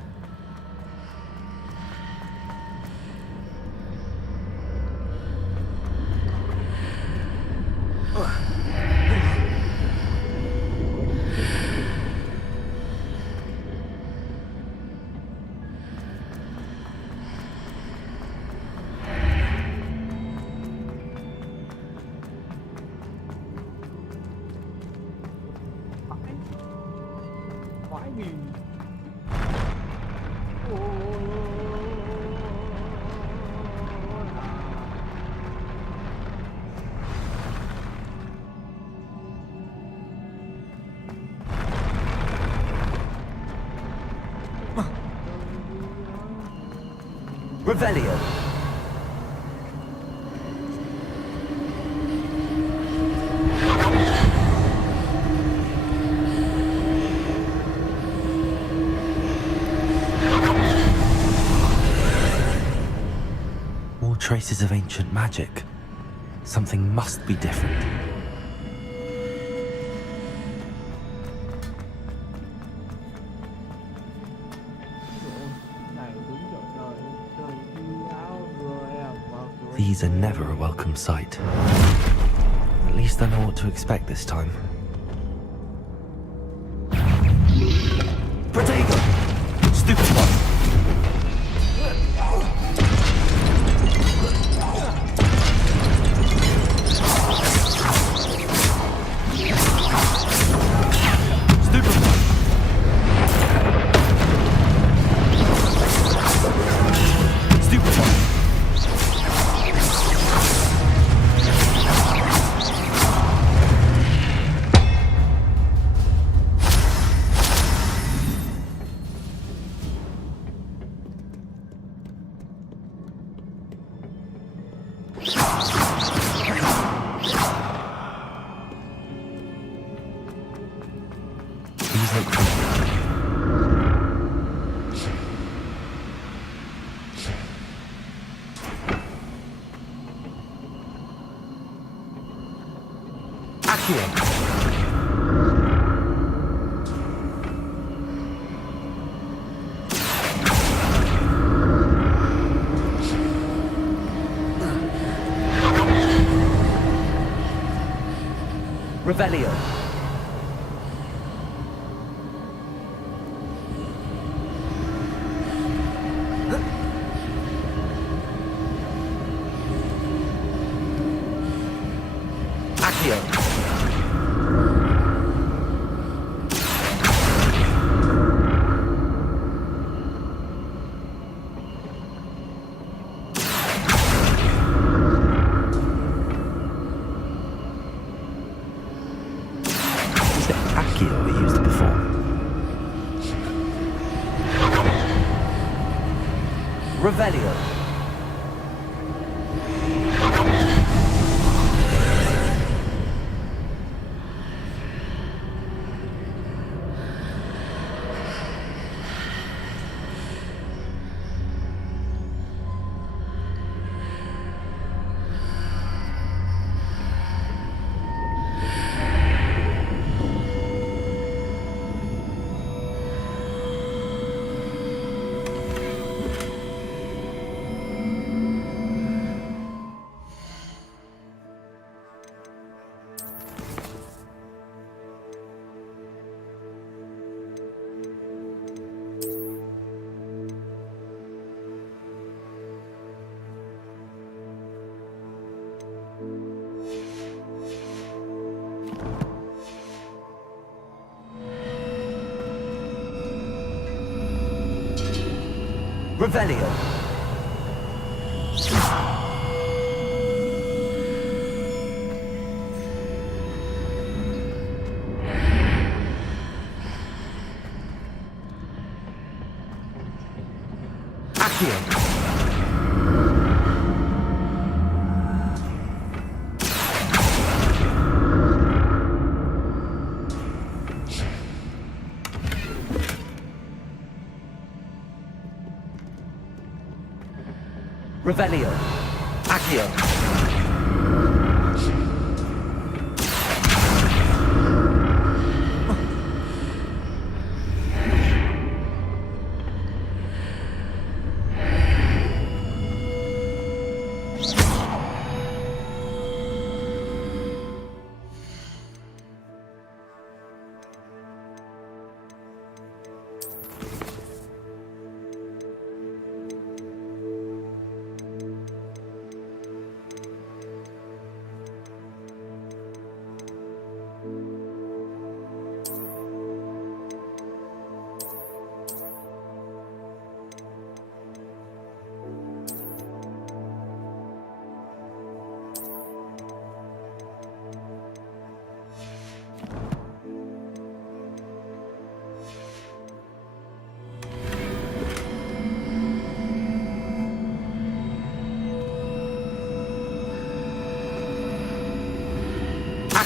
Revelio. More traces of ancient magic. Something must be different. These are never a welcome sight. At least I know what to expect this time. Protego! Stupid one! Revelio. Accio. Revelio. Revelio. Accio. Revelio. Accio.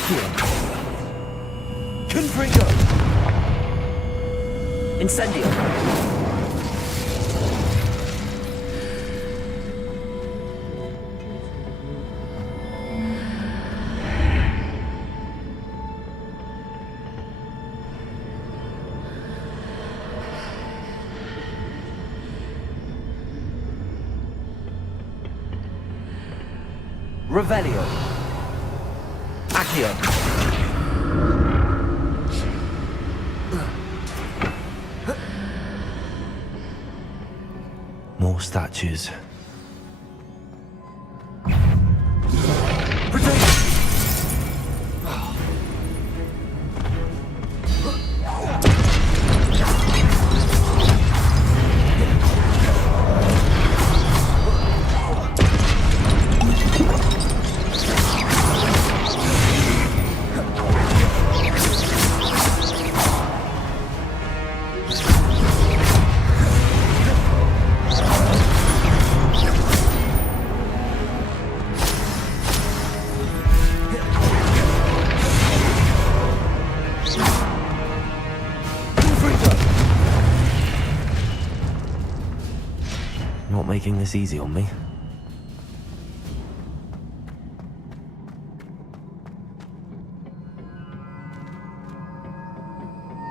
Accio. Confringo. Incendio. Revelio. Accio. More statues. Not making this easy on me.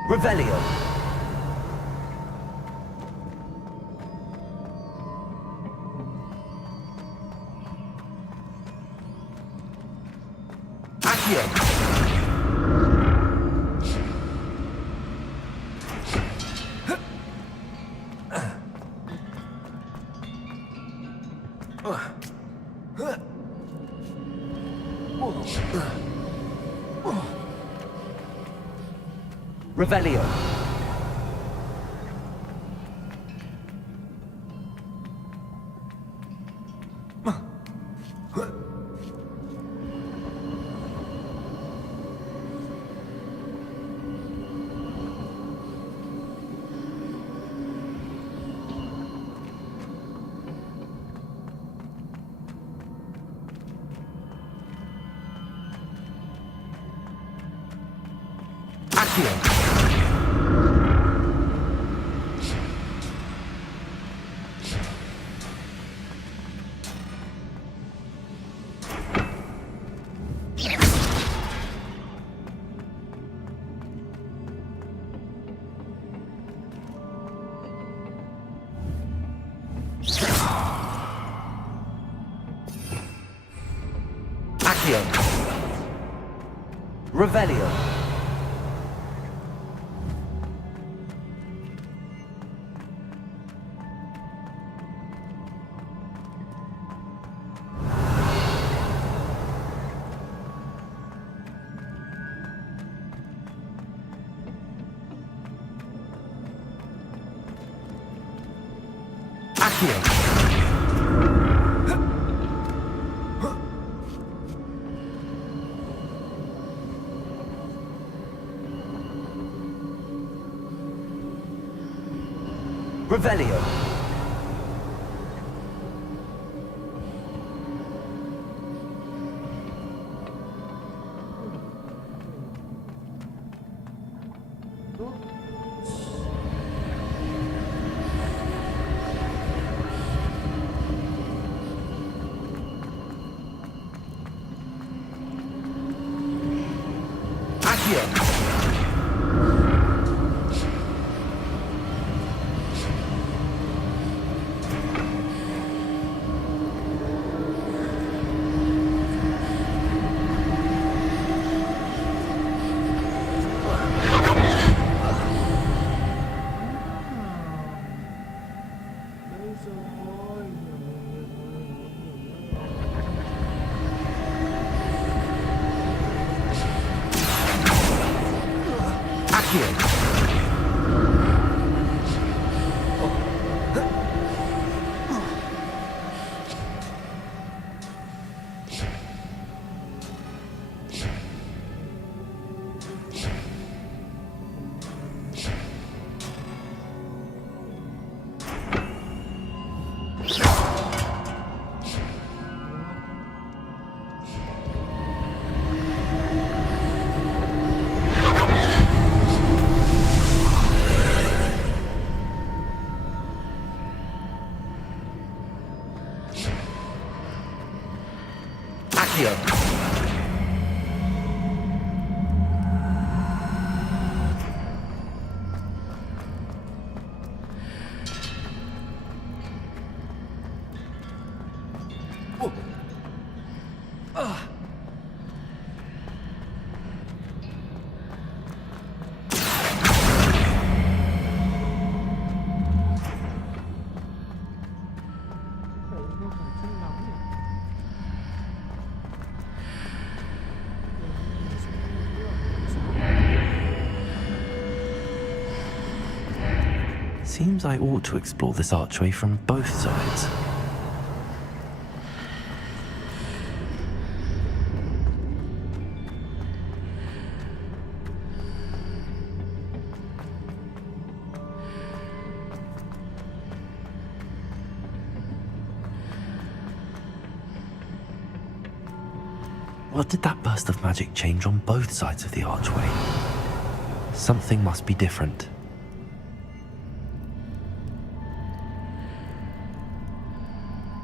Revelio. Accio. Revelio. Accio. Accio. Revelio. Accio. Revelio. Accio. Accio. Seems I ought to explore this archway from both sides. What did that burst of magic change on both sides of the archway? Something must be different.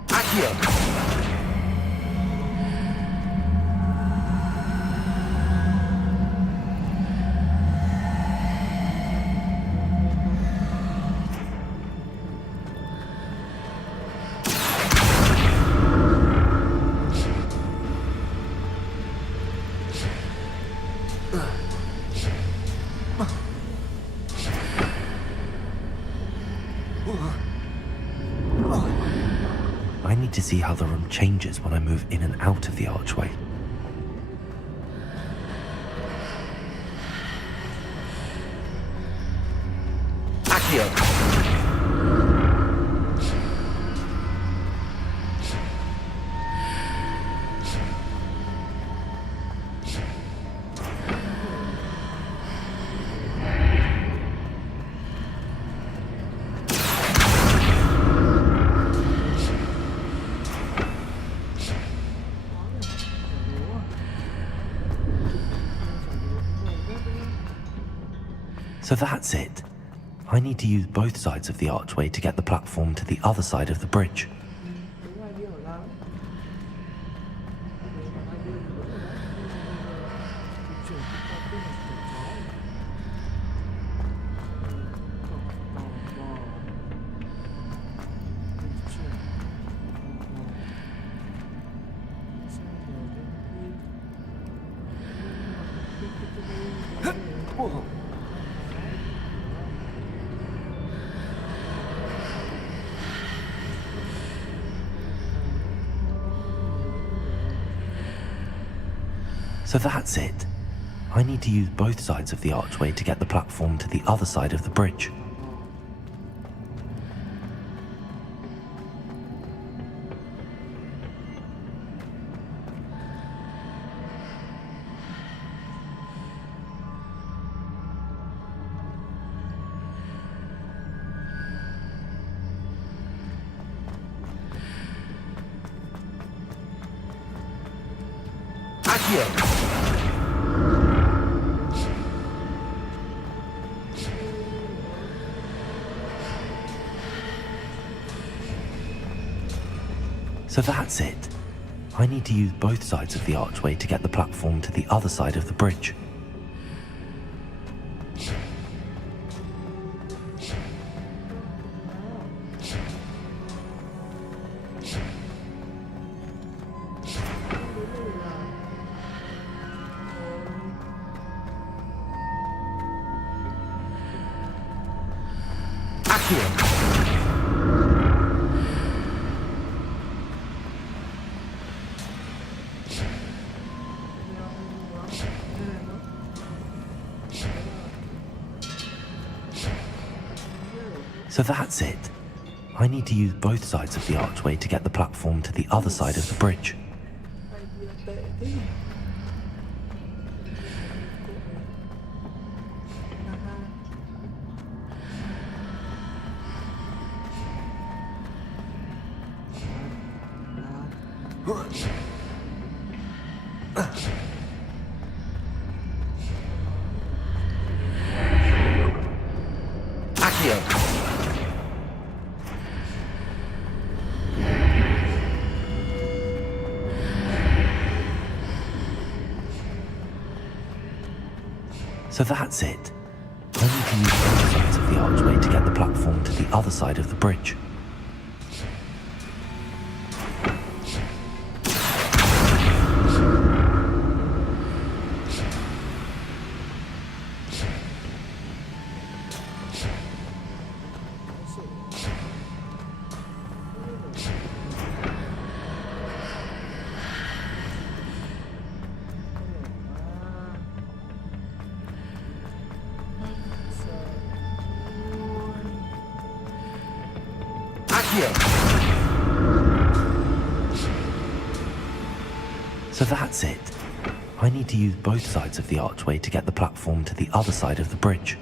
Accio. I need to see how the room changes when I move in and out of the archway. Accio. So that's it. I need to use both sides of the archway to get the platform to the other side of the bridge. So that's it. I need to use both sides of the archway to get the platform to the other side of the bridge. Accio. So that's it. I need to use both sides of the archway to get the platform to the other side of the bridge. Accio. So that's it. I need to use both sides of the archway to get the platform to the other side of the bridge. Accio. So that's it. I need to use both sides of the archway to get the platform to the other side of the bridge. So that's it. I need to use both sides of the archway to get the platform to the other side of the bridge.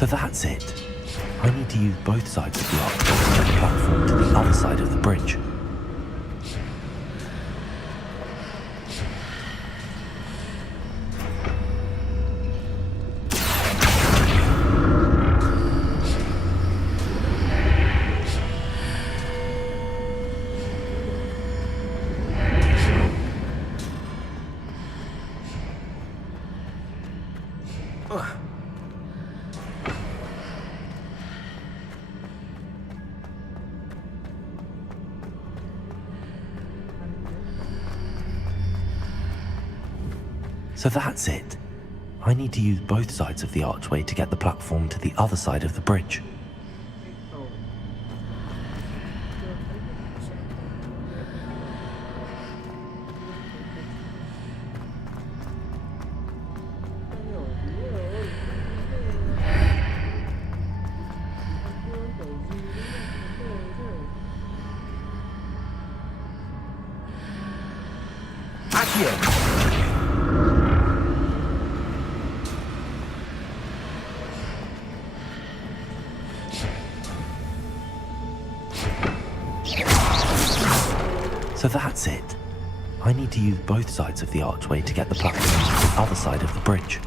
So that's it. I need to use both sides of the archway to get the platform to the other side of the bridge. So that's it. I need to use both sides of the archway to get the platform to the other side of the bridge. So that's it. I need to use both sides of the archway to get the platform to the other side of the bridge.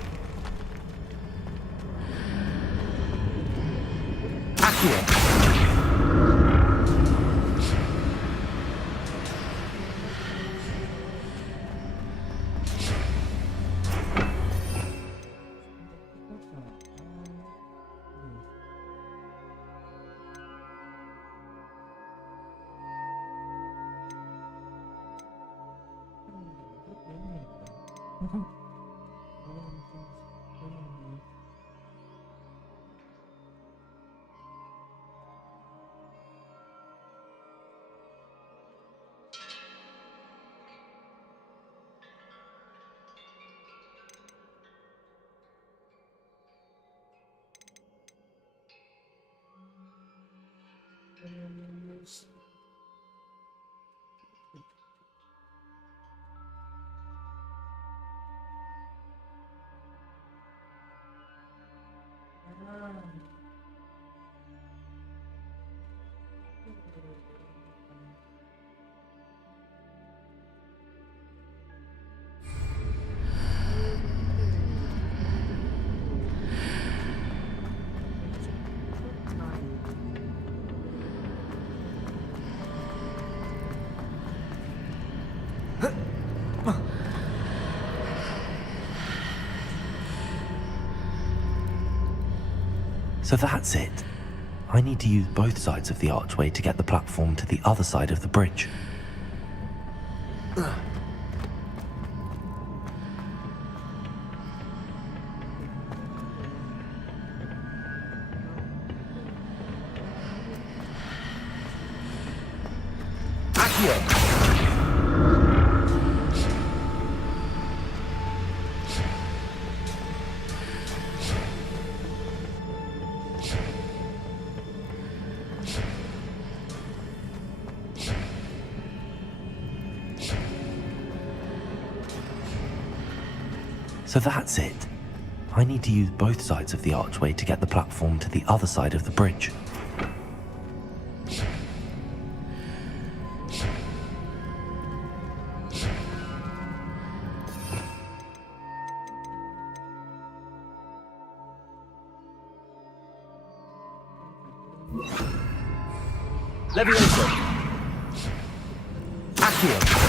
So that's it. I need to use both sides of the archway to get the platform to the other side of the bridge. So that's it. I need to use both sides of the archway to get the platform to the other side of the bridge. Leviosa. Accio.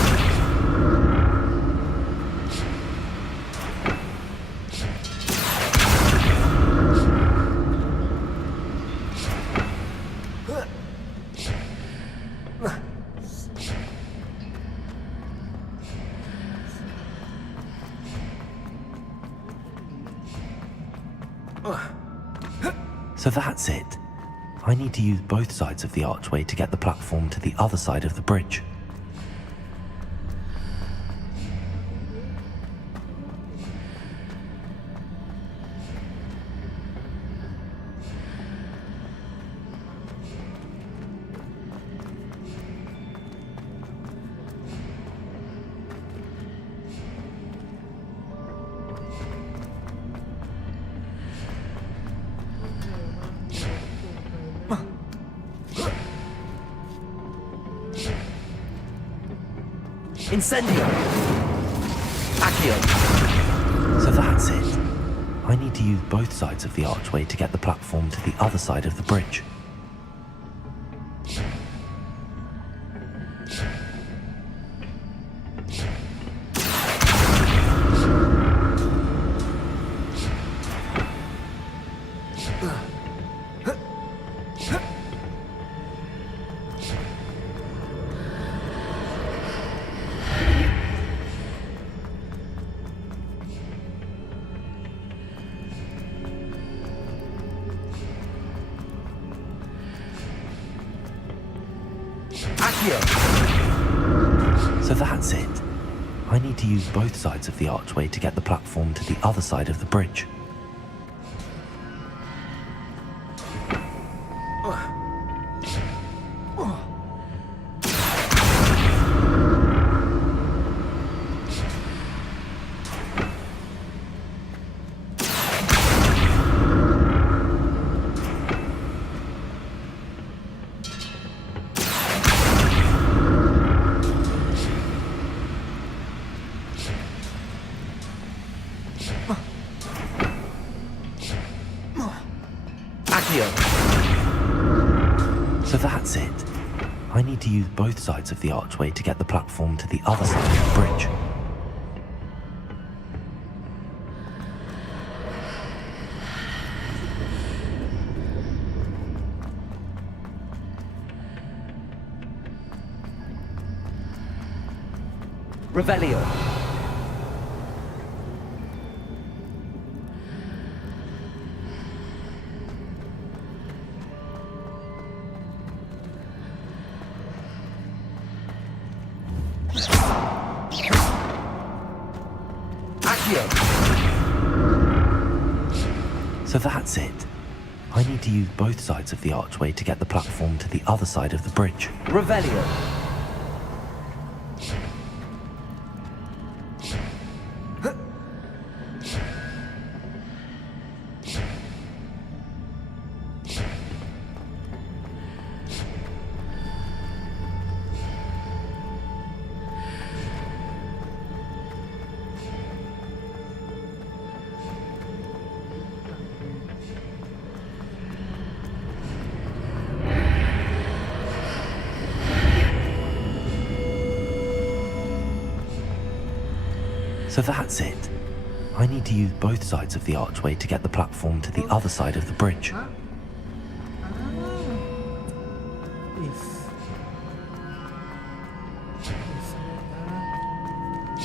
So that's it. I need to use both sides of the archway to get the platform to the other side of the bridge. Incendio. Accio. So that's it. I need to use both sides of the archway to get the platform to the other side of the bridge. So that's it. I need to use both sides of the archway to get the platform to the other side of the bridge. So that's it. I need to use both sides of the archway to get the platform to the other side of the bridge. Revelio. So that's it. I need to use both sides of the archway to get the platform to the other side of the bridge. Revelio. So that's it. I need to use both sides of the archway to get the platform to the other side of the bridge.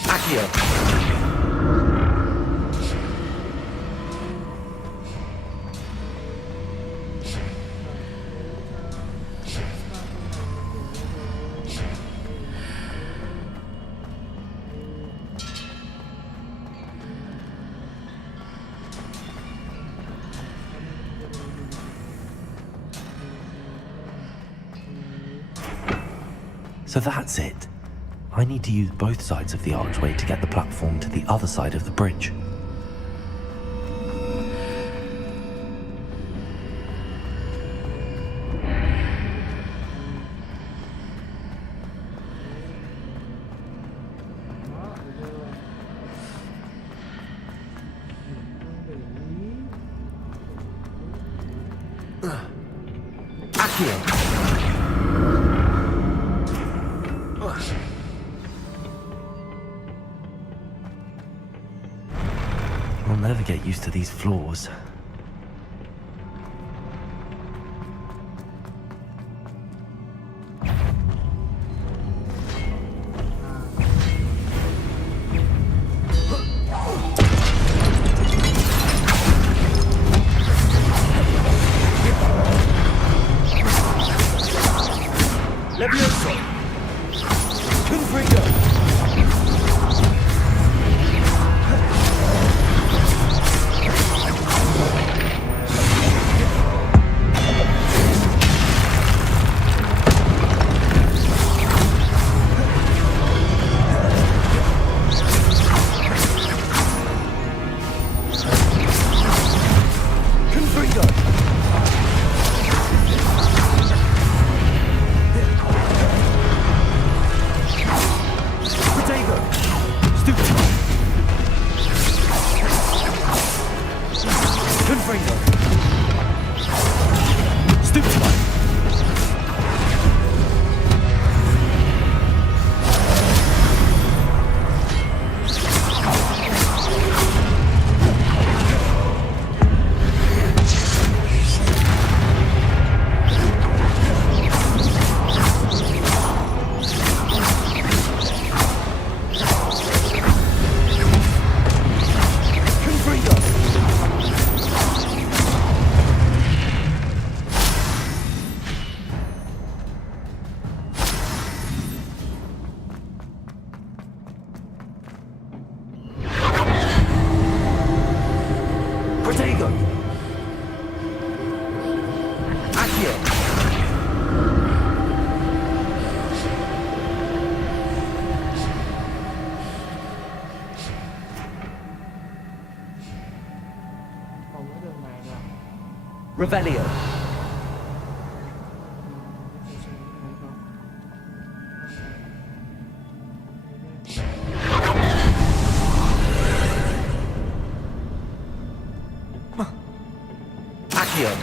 Accio. So that's it. I need to use both sides of the archway to get the platform to the other side of the bridge. I'll never get used to these floors. Levioso! Confringo! Revelio. Accio.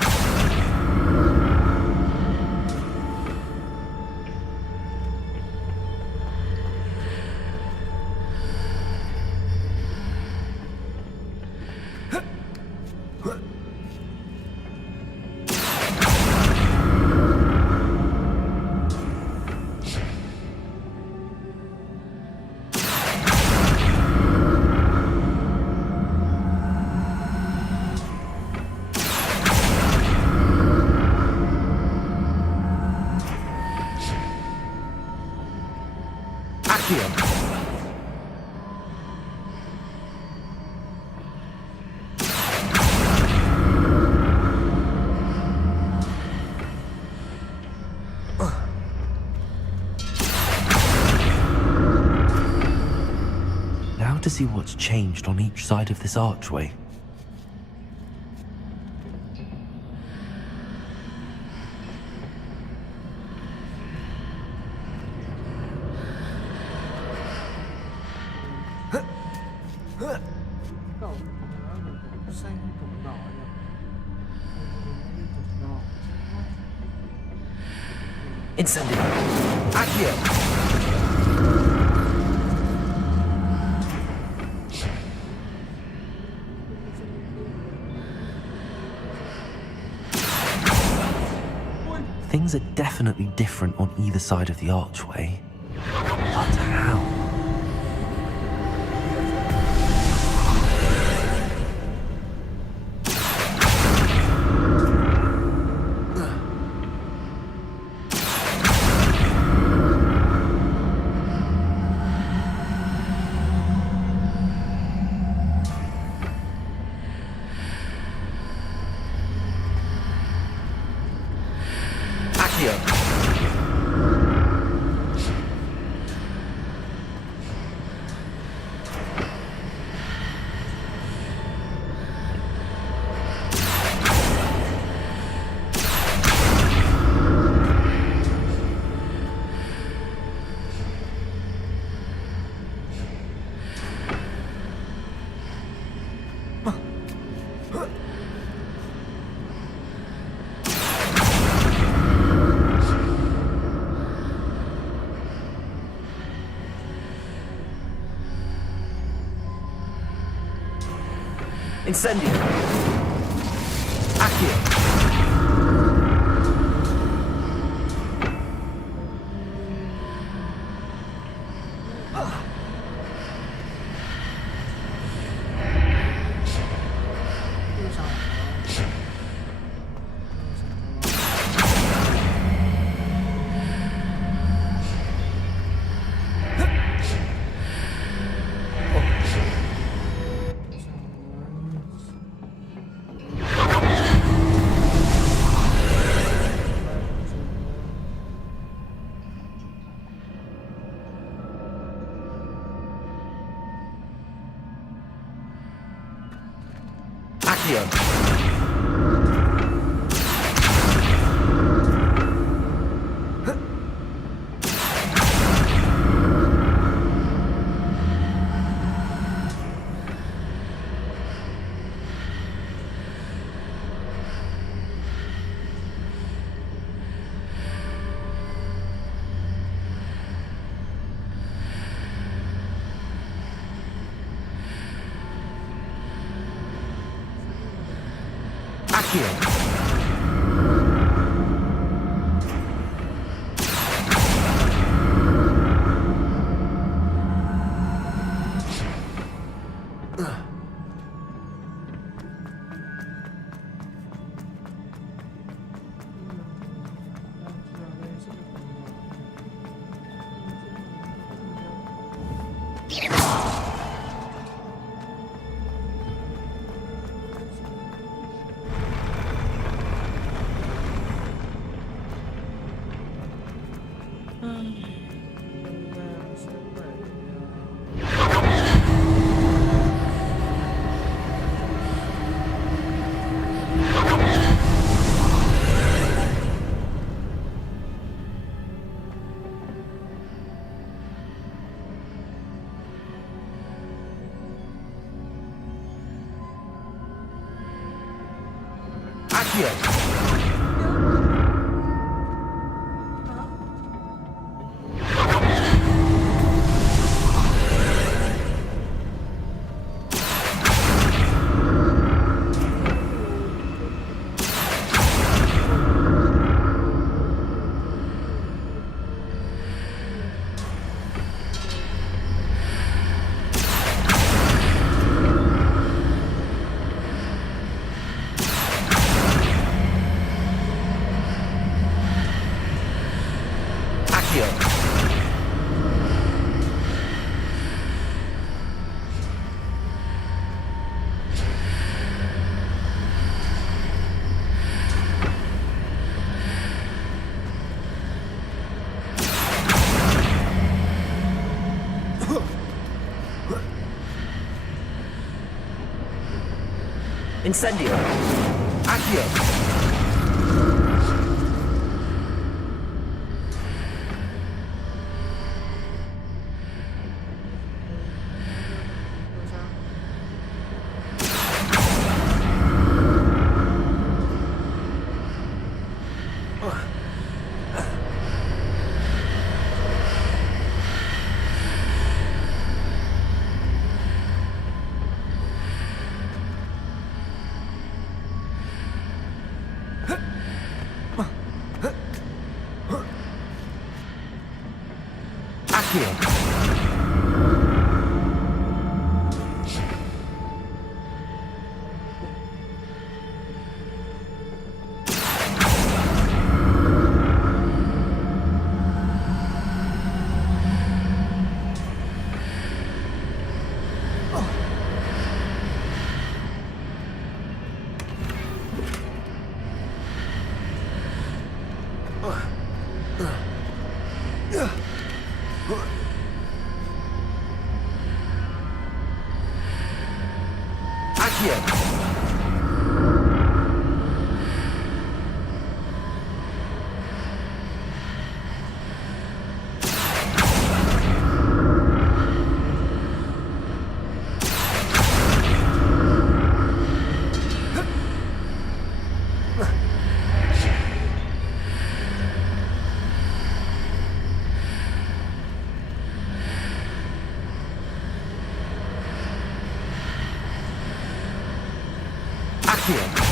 Now to see what's changed on each side of this archway. Incendio. Accio. Things are definitely different on either side of the archway. But how? Incendio. Accio. Incendio. Accio. Revelio.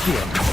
Accio.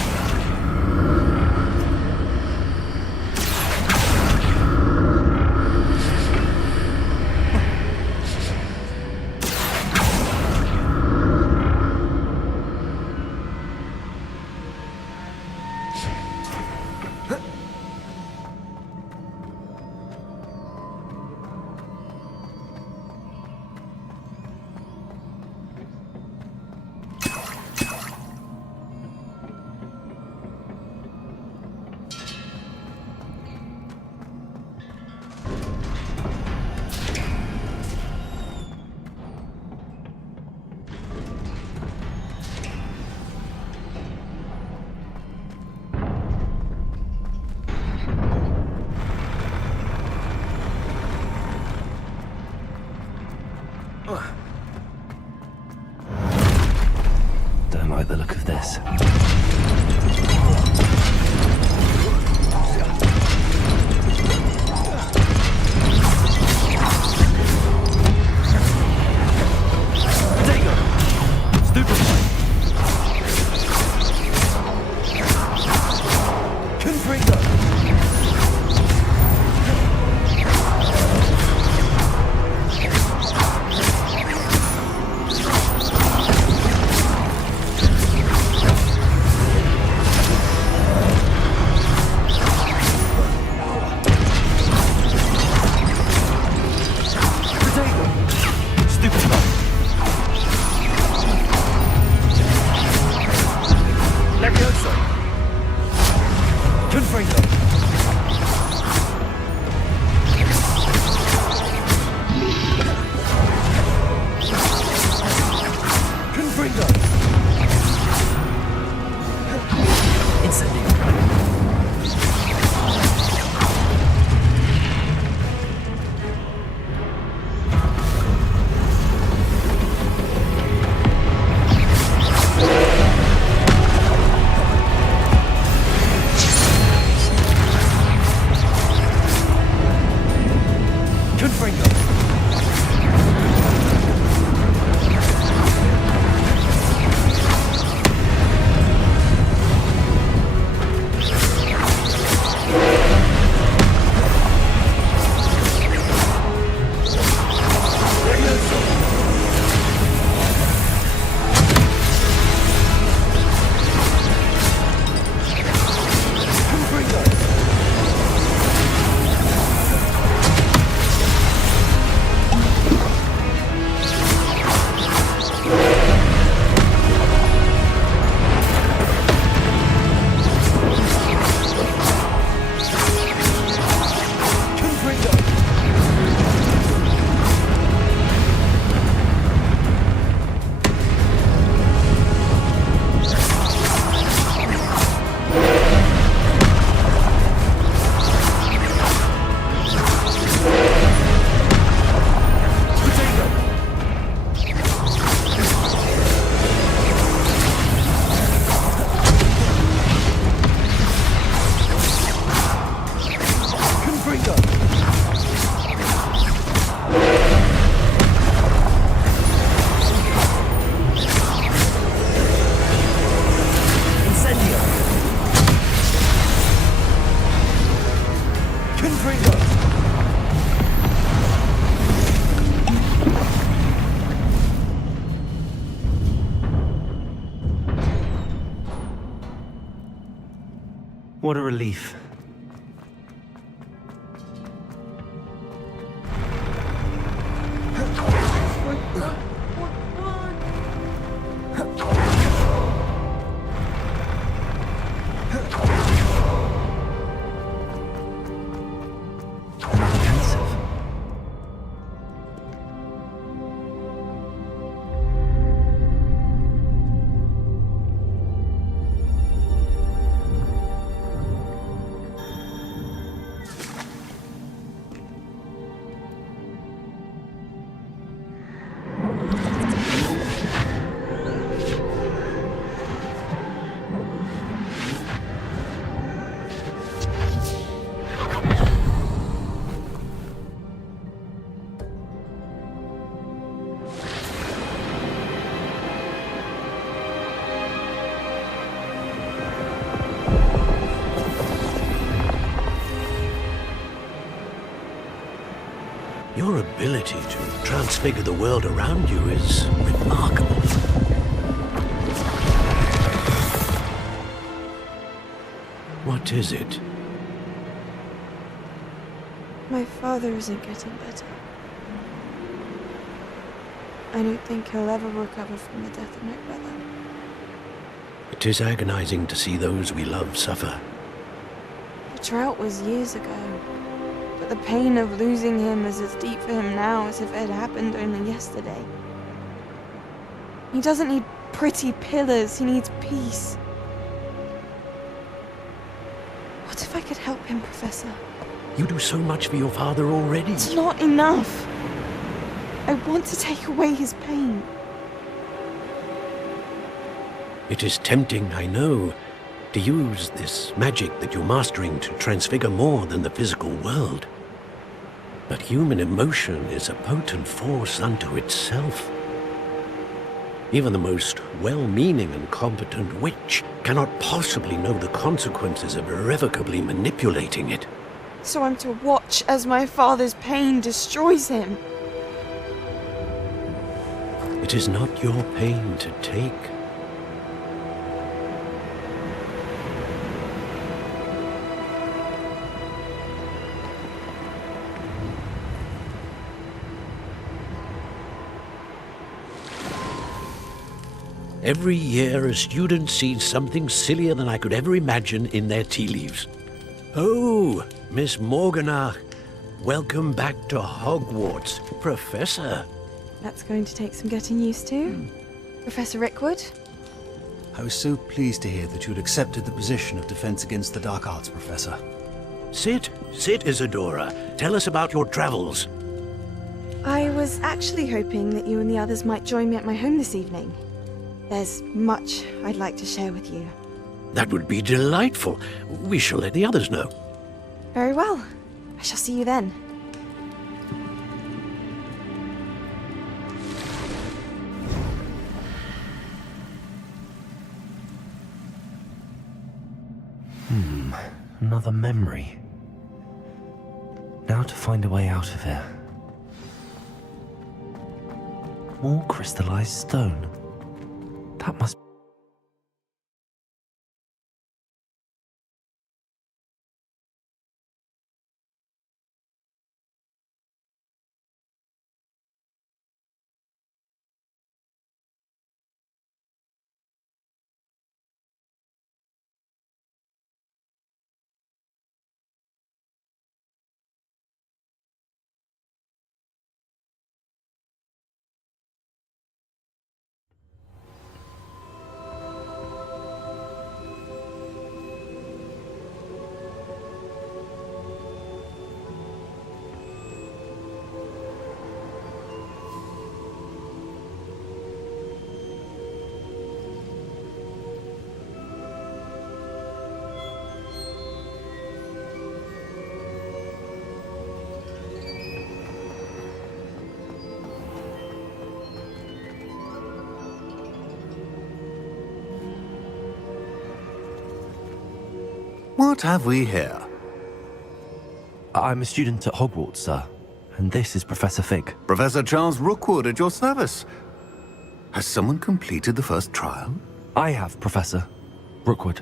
Don't like the look of this. What a relief. Your ability to transfigure the world around you is remarkable. What is it? My father isn't getting better. I don't think he'll ever recover from the death of my brother. It is agonizing to see those we love suffer. The drought was years ago, but the pain of losing him is as deep for him now as if it had happened only yesterday. He doesn't need pretty pillars, he needs peace. What if I could help him, Professor? You do so much for your father already. It's not enough. I want to take away his pain. It is tempting, I know, to use this magic that you're mastering to transfigure more than the physical world. But human emotion is a potent force unto itself. Even the most well-meaning and competent witch cannot possibly know the consequences of irrevocably manipulating it. So I'm to watch as my father's pain destroys him. It is not your pain to take. Every year, a student sees something sillier than I could ever imagine in their tea leaves. Oh, Miss Morganach, welcome back to Hogwarts, Professor. That's going to take some getting used to. Professor Rickwood? I was so pleased to hear that you'd accepted the position of Defense Against the Dark Arts, Professor. Sit, Isadora. Tell us about your travels. I was actually hoping that you and the others might join me at my home this evening. There's much I'd like to share with you. That would be delightful. We shall let the others know. Very well. I shall see you then. Another memory. Now to find a way out of here. More crystallized stone. That must... What have we here? I'm a student at Hogwarts, sir. And this is Professor Fig. Professor Charles Rookwood at your service. Has someone completed the first trial? I have, Professor Rookwood.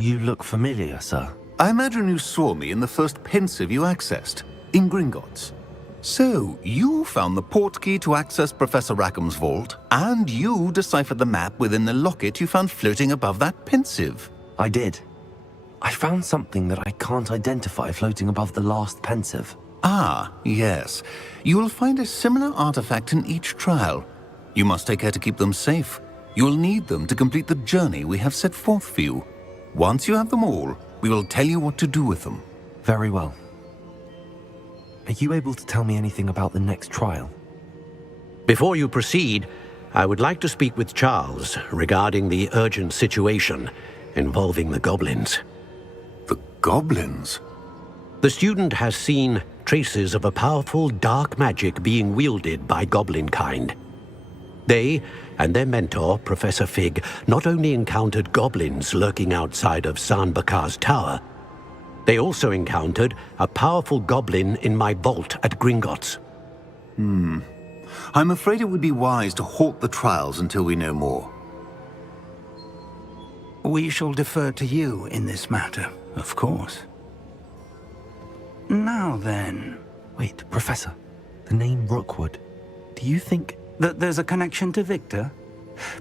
You look familiar, sir. I imagine you saw me in the first pensive you accessed, in Gringotts. So, you found the portkey to access Professor Rackham's vault, and you deciphered the map within the locket you found floating above that pensive. I did. I found something that I can't identify floating above the last pensive. Ah, yes. You will find a similar artifact in each trial. You must take care to keep them safe. You'll need them to complete the journey we have set forth for you. Once you have them all, we will tell you what to do with them. Very well. Are you able to tell me anything about the next trial? Before you proceed, I would like to speak with Charles regarding the urgent situation involving the goblins. The goblins? The student has seen traces of a powerful dark magic being wielded by goblin kind. They and their mentor, Professor Fig, not only encountered goblins lurking outside of Sanbakar's tower, they also encountered a powerful goblin in my vault at Gringotts. I'm afraid it would be wise to halt the trials until we know more. We shall defer to you in this matter, of course. Now then... Wait, Professor. The name Rookwood. Do you think... that there's a connection to Victor?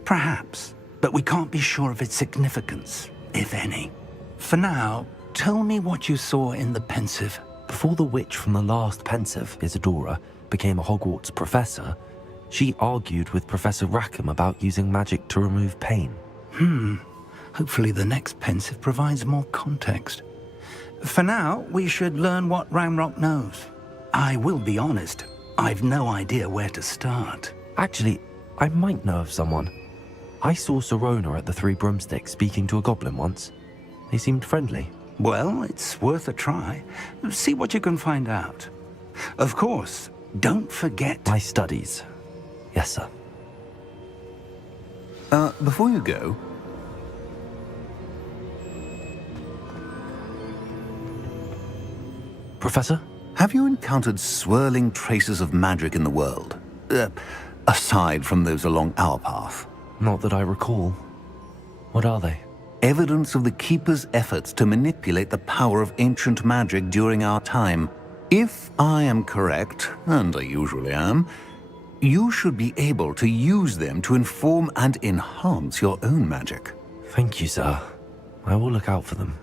Perhaps, but we can't be sure of its significance, if any. For now, tell me what you saw in the pensive. Before the witch from the last pensive, Isadora, became a Hogwarts professor, she argued with Professor Rackham about using magic to remove pain. Hopefully the next pensive provides more context. For now, we should learn what Ranrock knows. I will be honest, I've no idea where to start. Actually, I might know of someone. I saw Sirona at the Three Broomsticks speaking to a goblin once. They seemed friendly. Well, it's worth a try. See what you can find out. Of course, don't forget... my studies. Yes, sir. Before you go... Professor? Have you encountered swirling traces of magic in the world? Aside from those along our path? Not that I recall. What are they? Evidence of the Keeper's efforts to manipulate the power of ancient magic during our time. If I am correct, and I usually am, you should be able to use them to inform and enhance your own magic. Thank you, sir. I will look out for them.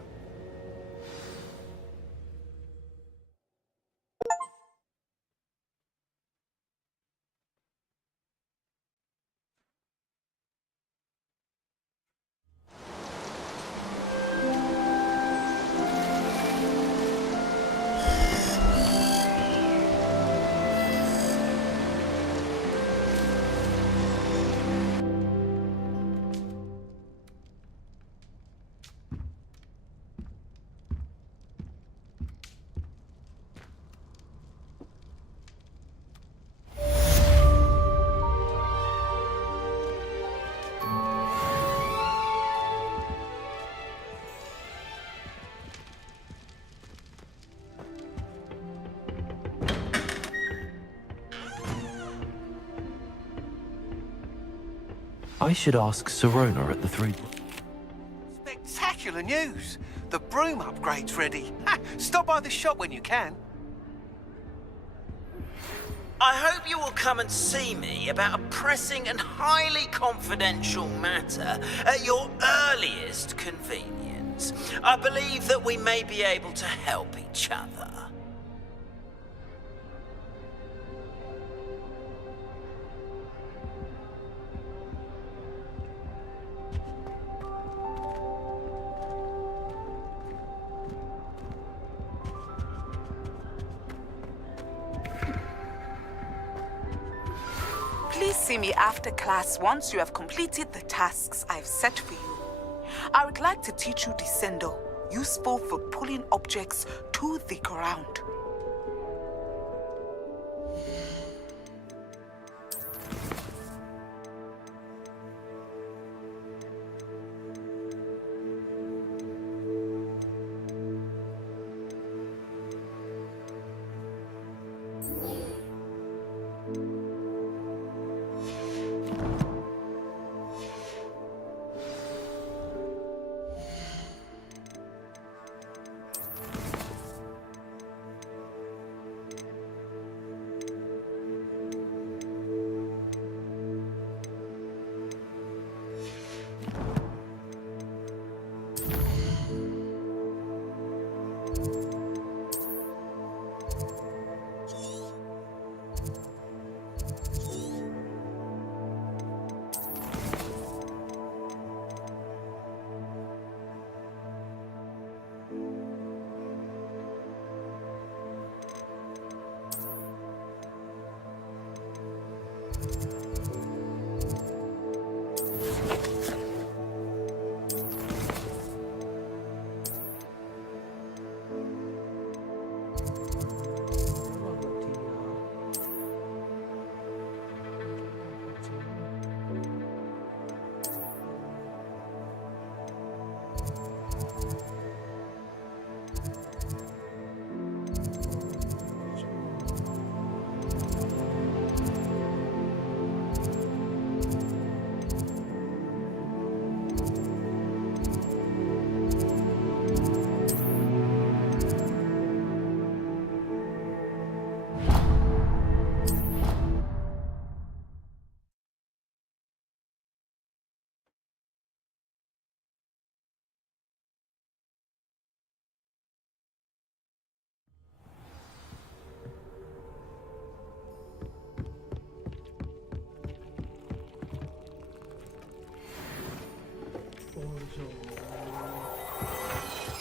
I should ask Sirona at the Three... Spectacular news! The broom upgrade's ready. Ha! Stop by the shop when you can. I hope you will come and see me about a pressing and highly confidential matter at your earliest convenience. I believe that we may be able to help each other. Please see me after class once you have completed the tasks I've set for you. I would like to teach you Descendo, useful for pulling objects to the ground.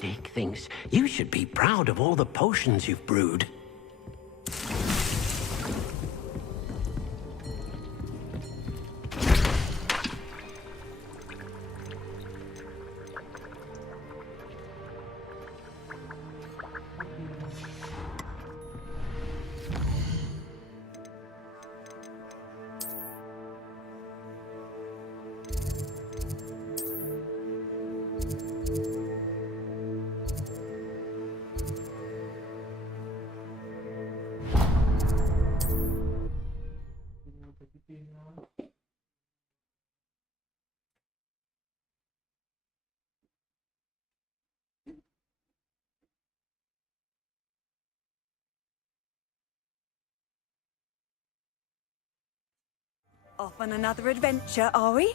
Isaac thinks you should be proud of all the potions you've brewed. Off on another adventure, are we?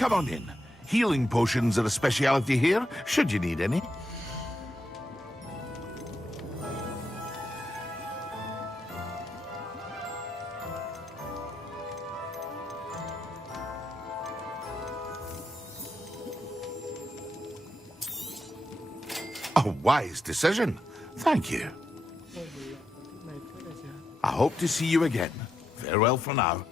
Come on in. Healing potions are a speciality here, should you need any. A wise decision. Thank you. I hope to see you again. Farewell for now.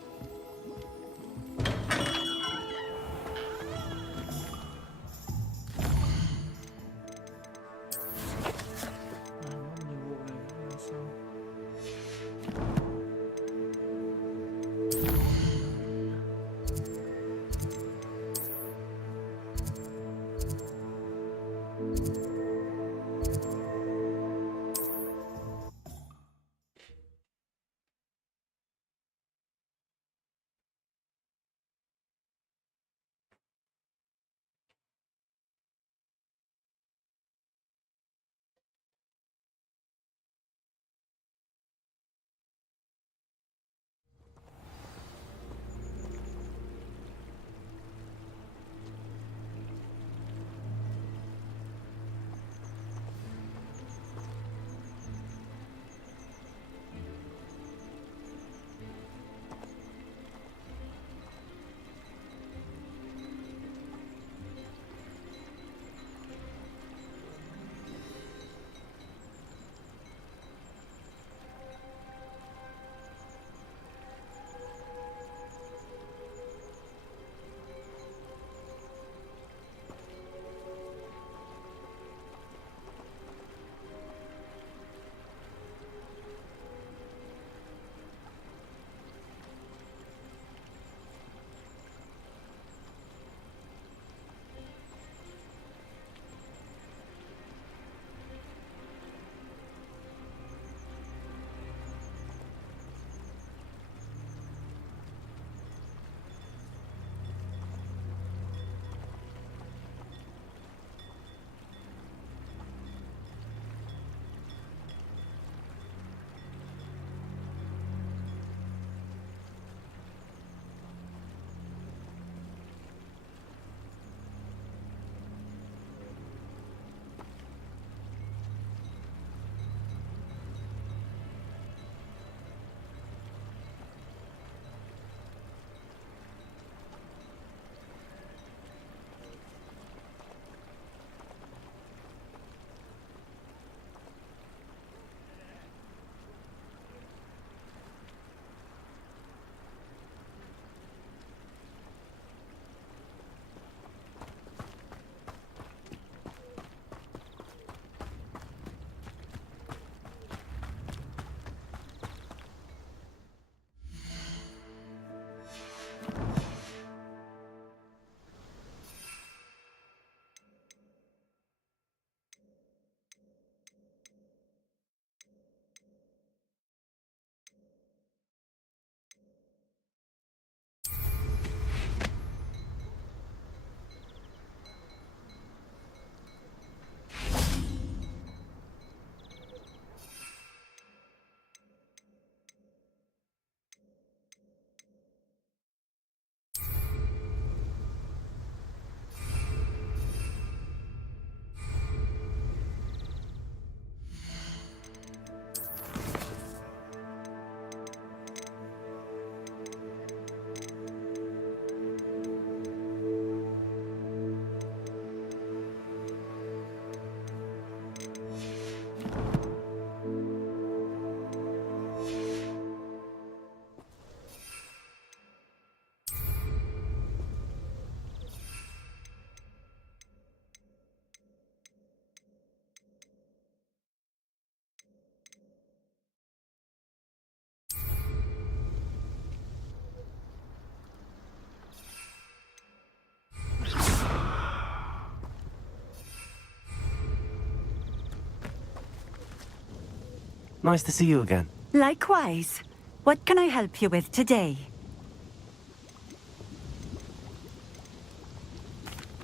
Nice to see you again. Likewise. What can I help you with today?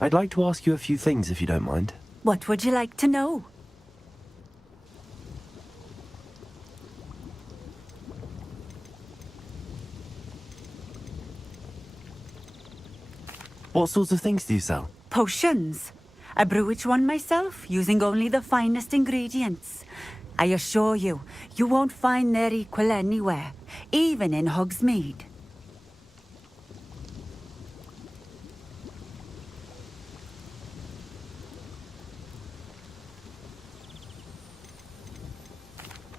I'd like to ask you a few things if you don't mind. What would you like to know? What sorts of things do you sell? Potions. I brew each one myself, using only the finest ingredients. I assure you, you won't find their equal anywhere, even in Hogsmeade.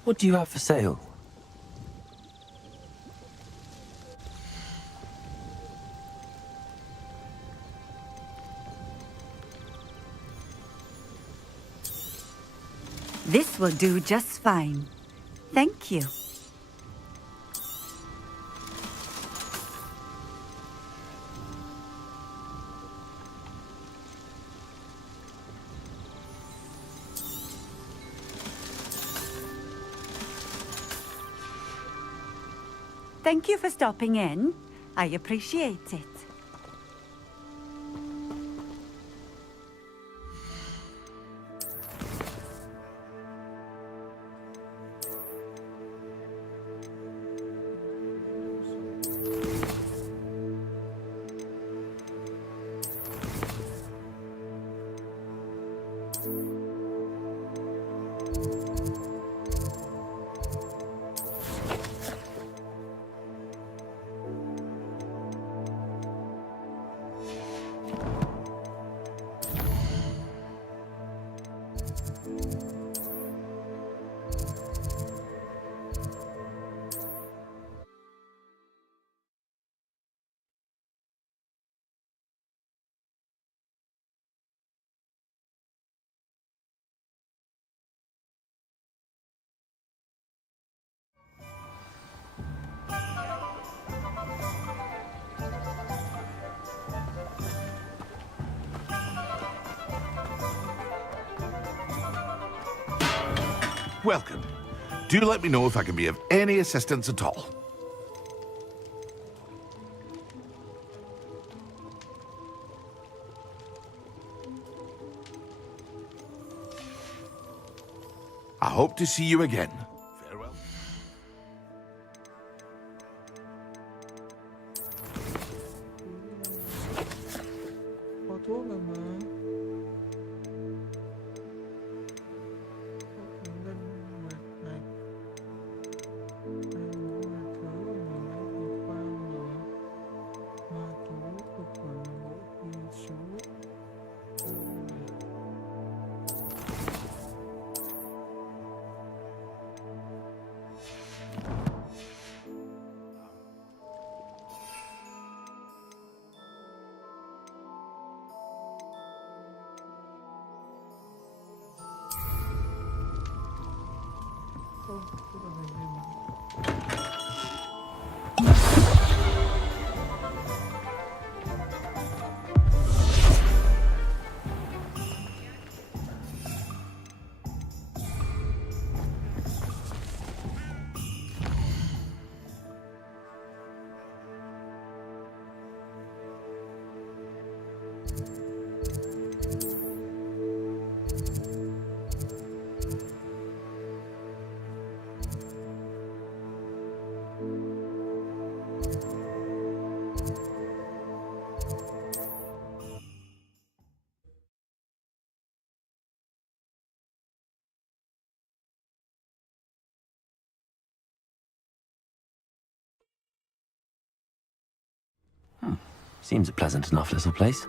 What do you have for sale? This will do just fine. Thank you. Thank you for stopping in. I appreciate it. Welcome. Do let me know if I can be of any assistance at all. I hope to see you again. Farewell. Có thuốc rồi mà. Seems a pleasant enough little place.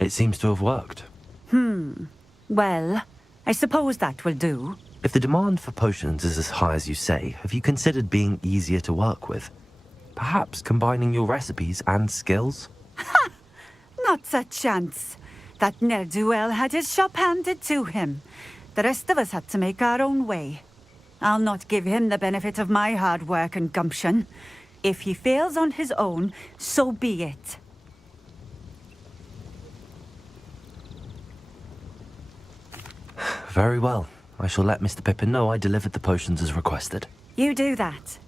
It seems to have worked. Well, I suppose that will do. If the demand for potions is as high as you say, have you considered being easier to work with? Perhaps combining your recipes and skills? Not a chance. That ne'er-do-well had his shop handed to him. The rest of us had to make our own way. I'll not give him the benefit of my hard work and gumption. If he fails on his own, so be it. Very well. I shall let Mr. Pippin know I delivered the potions as requested. You do that.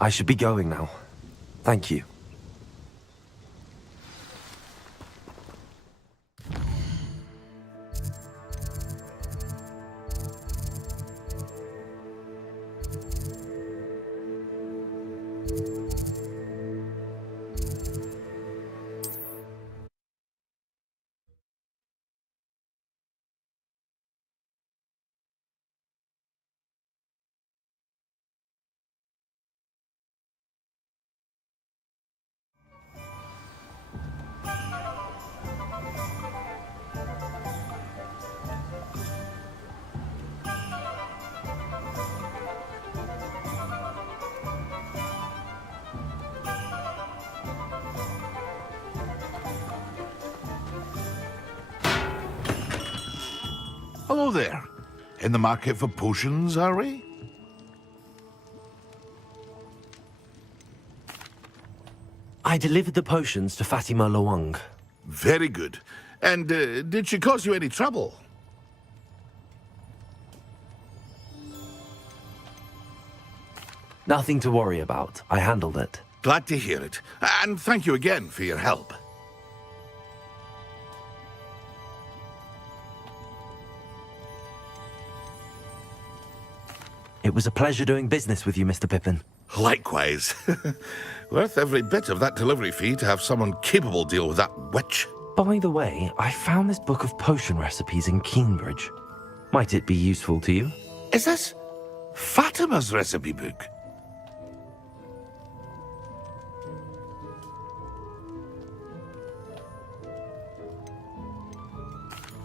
I should be going now. Thank you. Hello there. In the market for potions, are we? I delivered the potions to Fatima Lawang. Very good. And did she cause you any trouble? Nothing to worry about. I handled it. Glad to hear it. And thank you again for your help. It was a pleasure doing business with you, Mr. Pippin. Likewise. Worth every bit of that delivery fee to have someone capable deal with that witch. By the way, I found this book of potion recipes in Cambridge. Might it be useful to you? Is this Fatima's recipe book?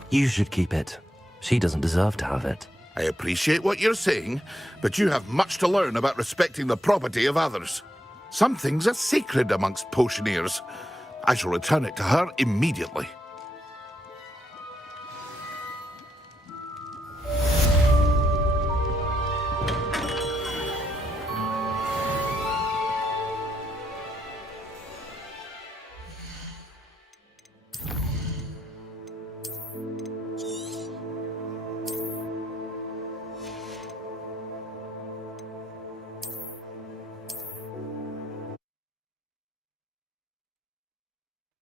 You should keep it. She doesn't deserve to have it. I appreciate what you're saying, but you have much to learn about respecting the property of others. Some things are sacred amongst potioneers. I shall return it to her immediately.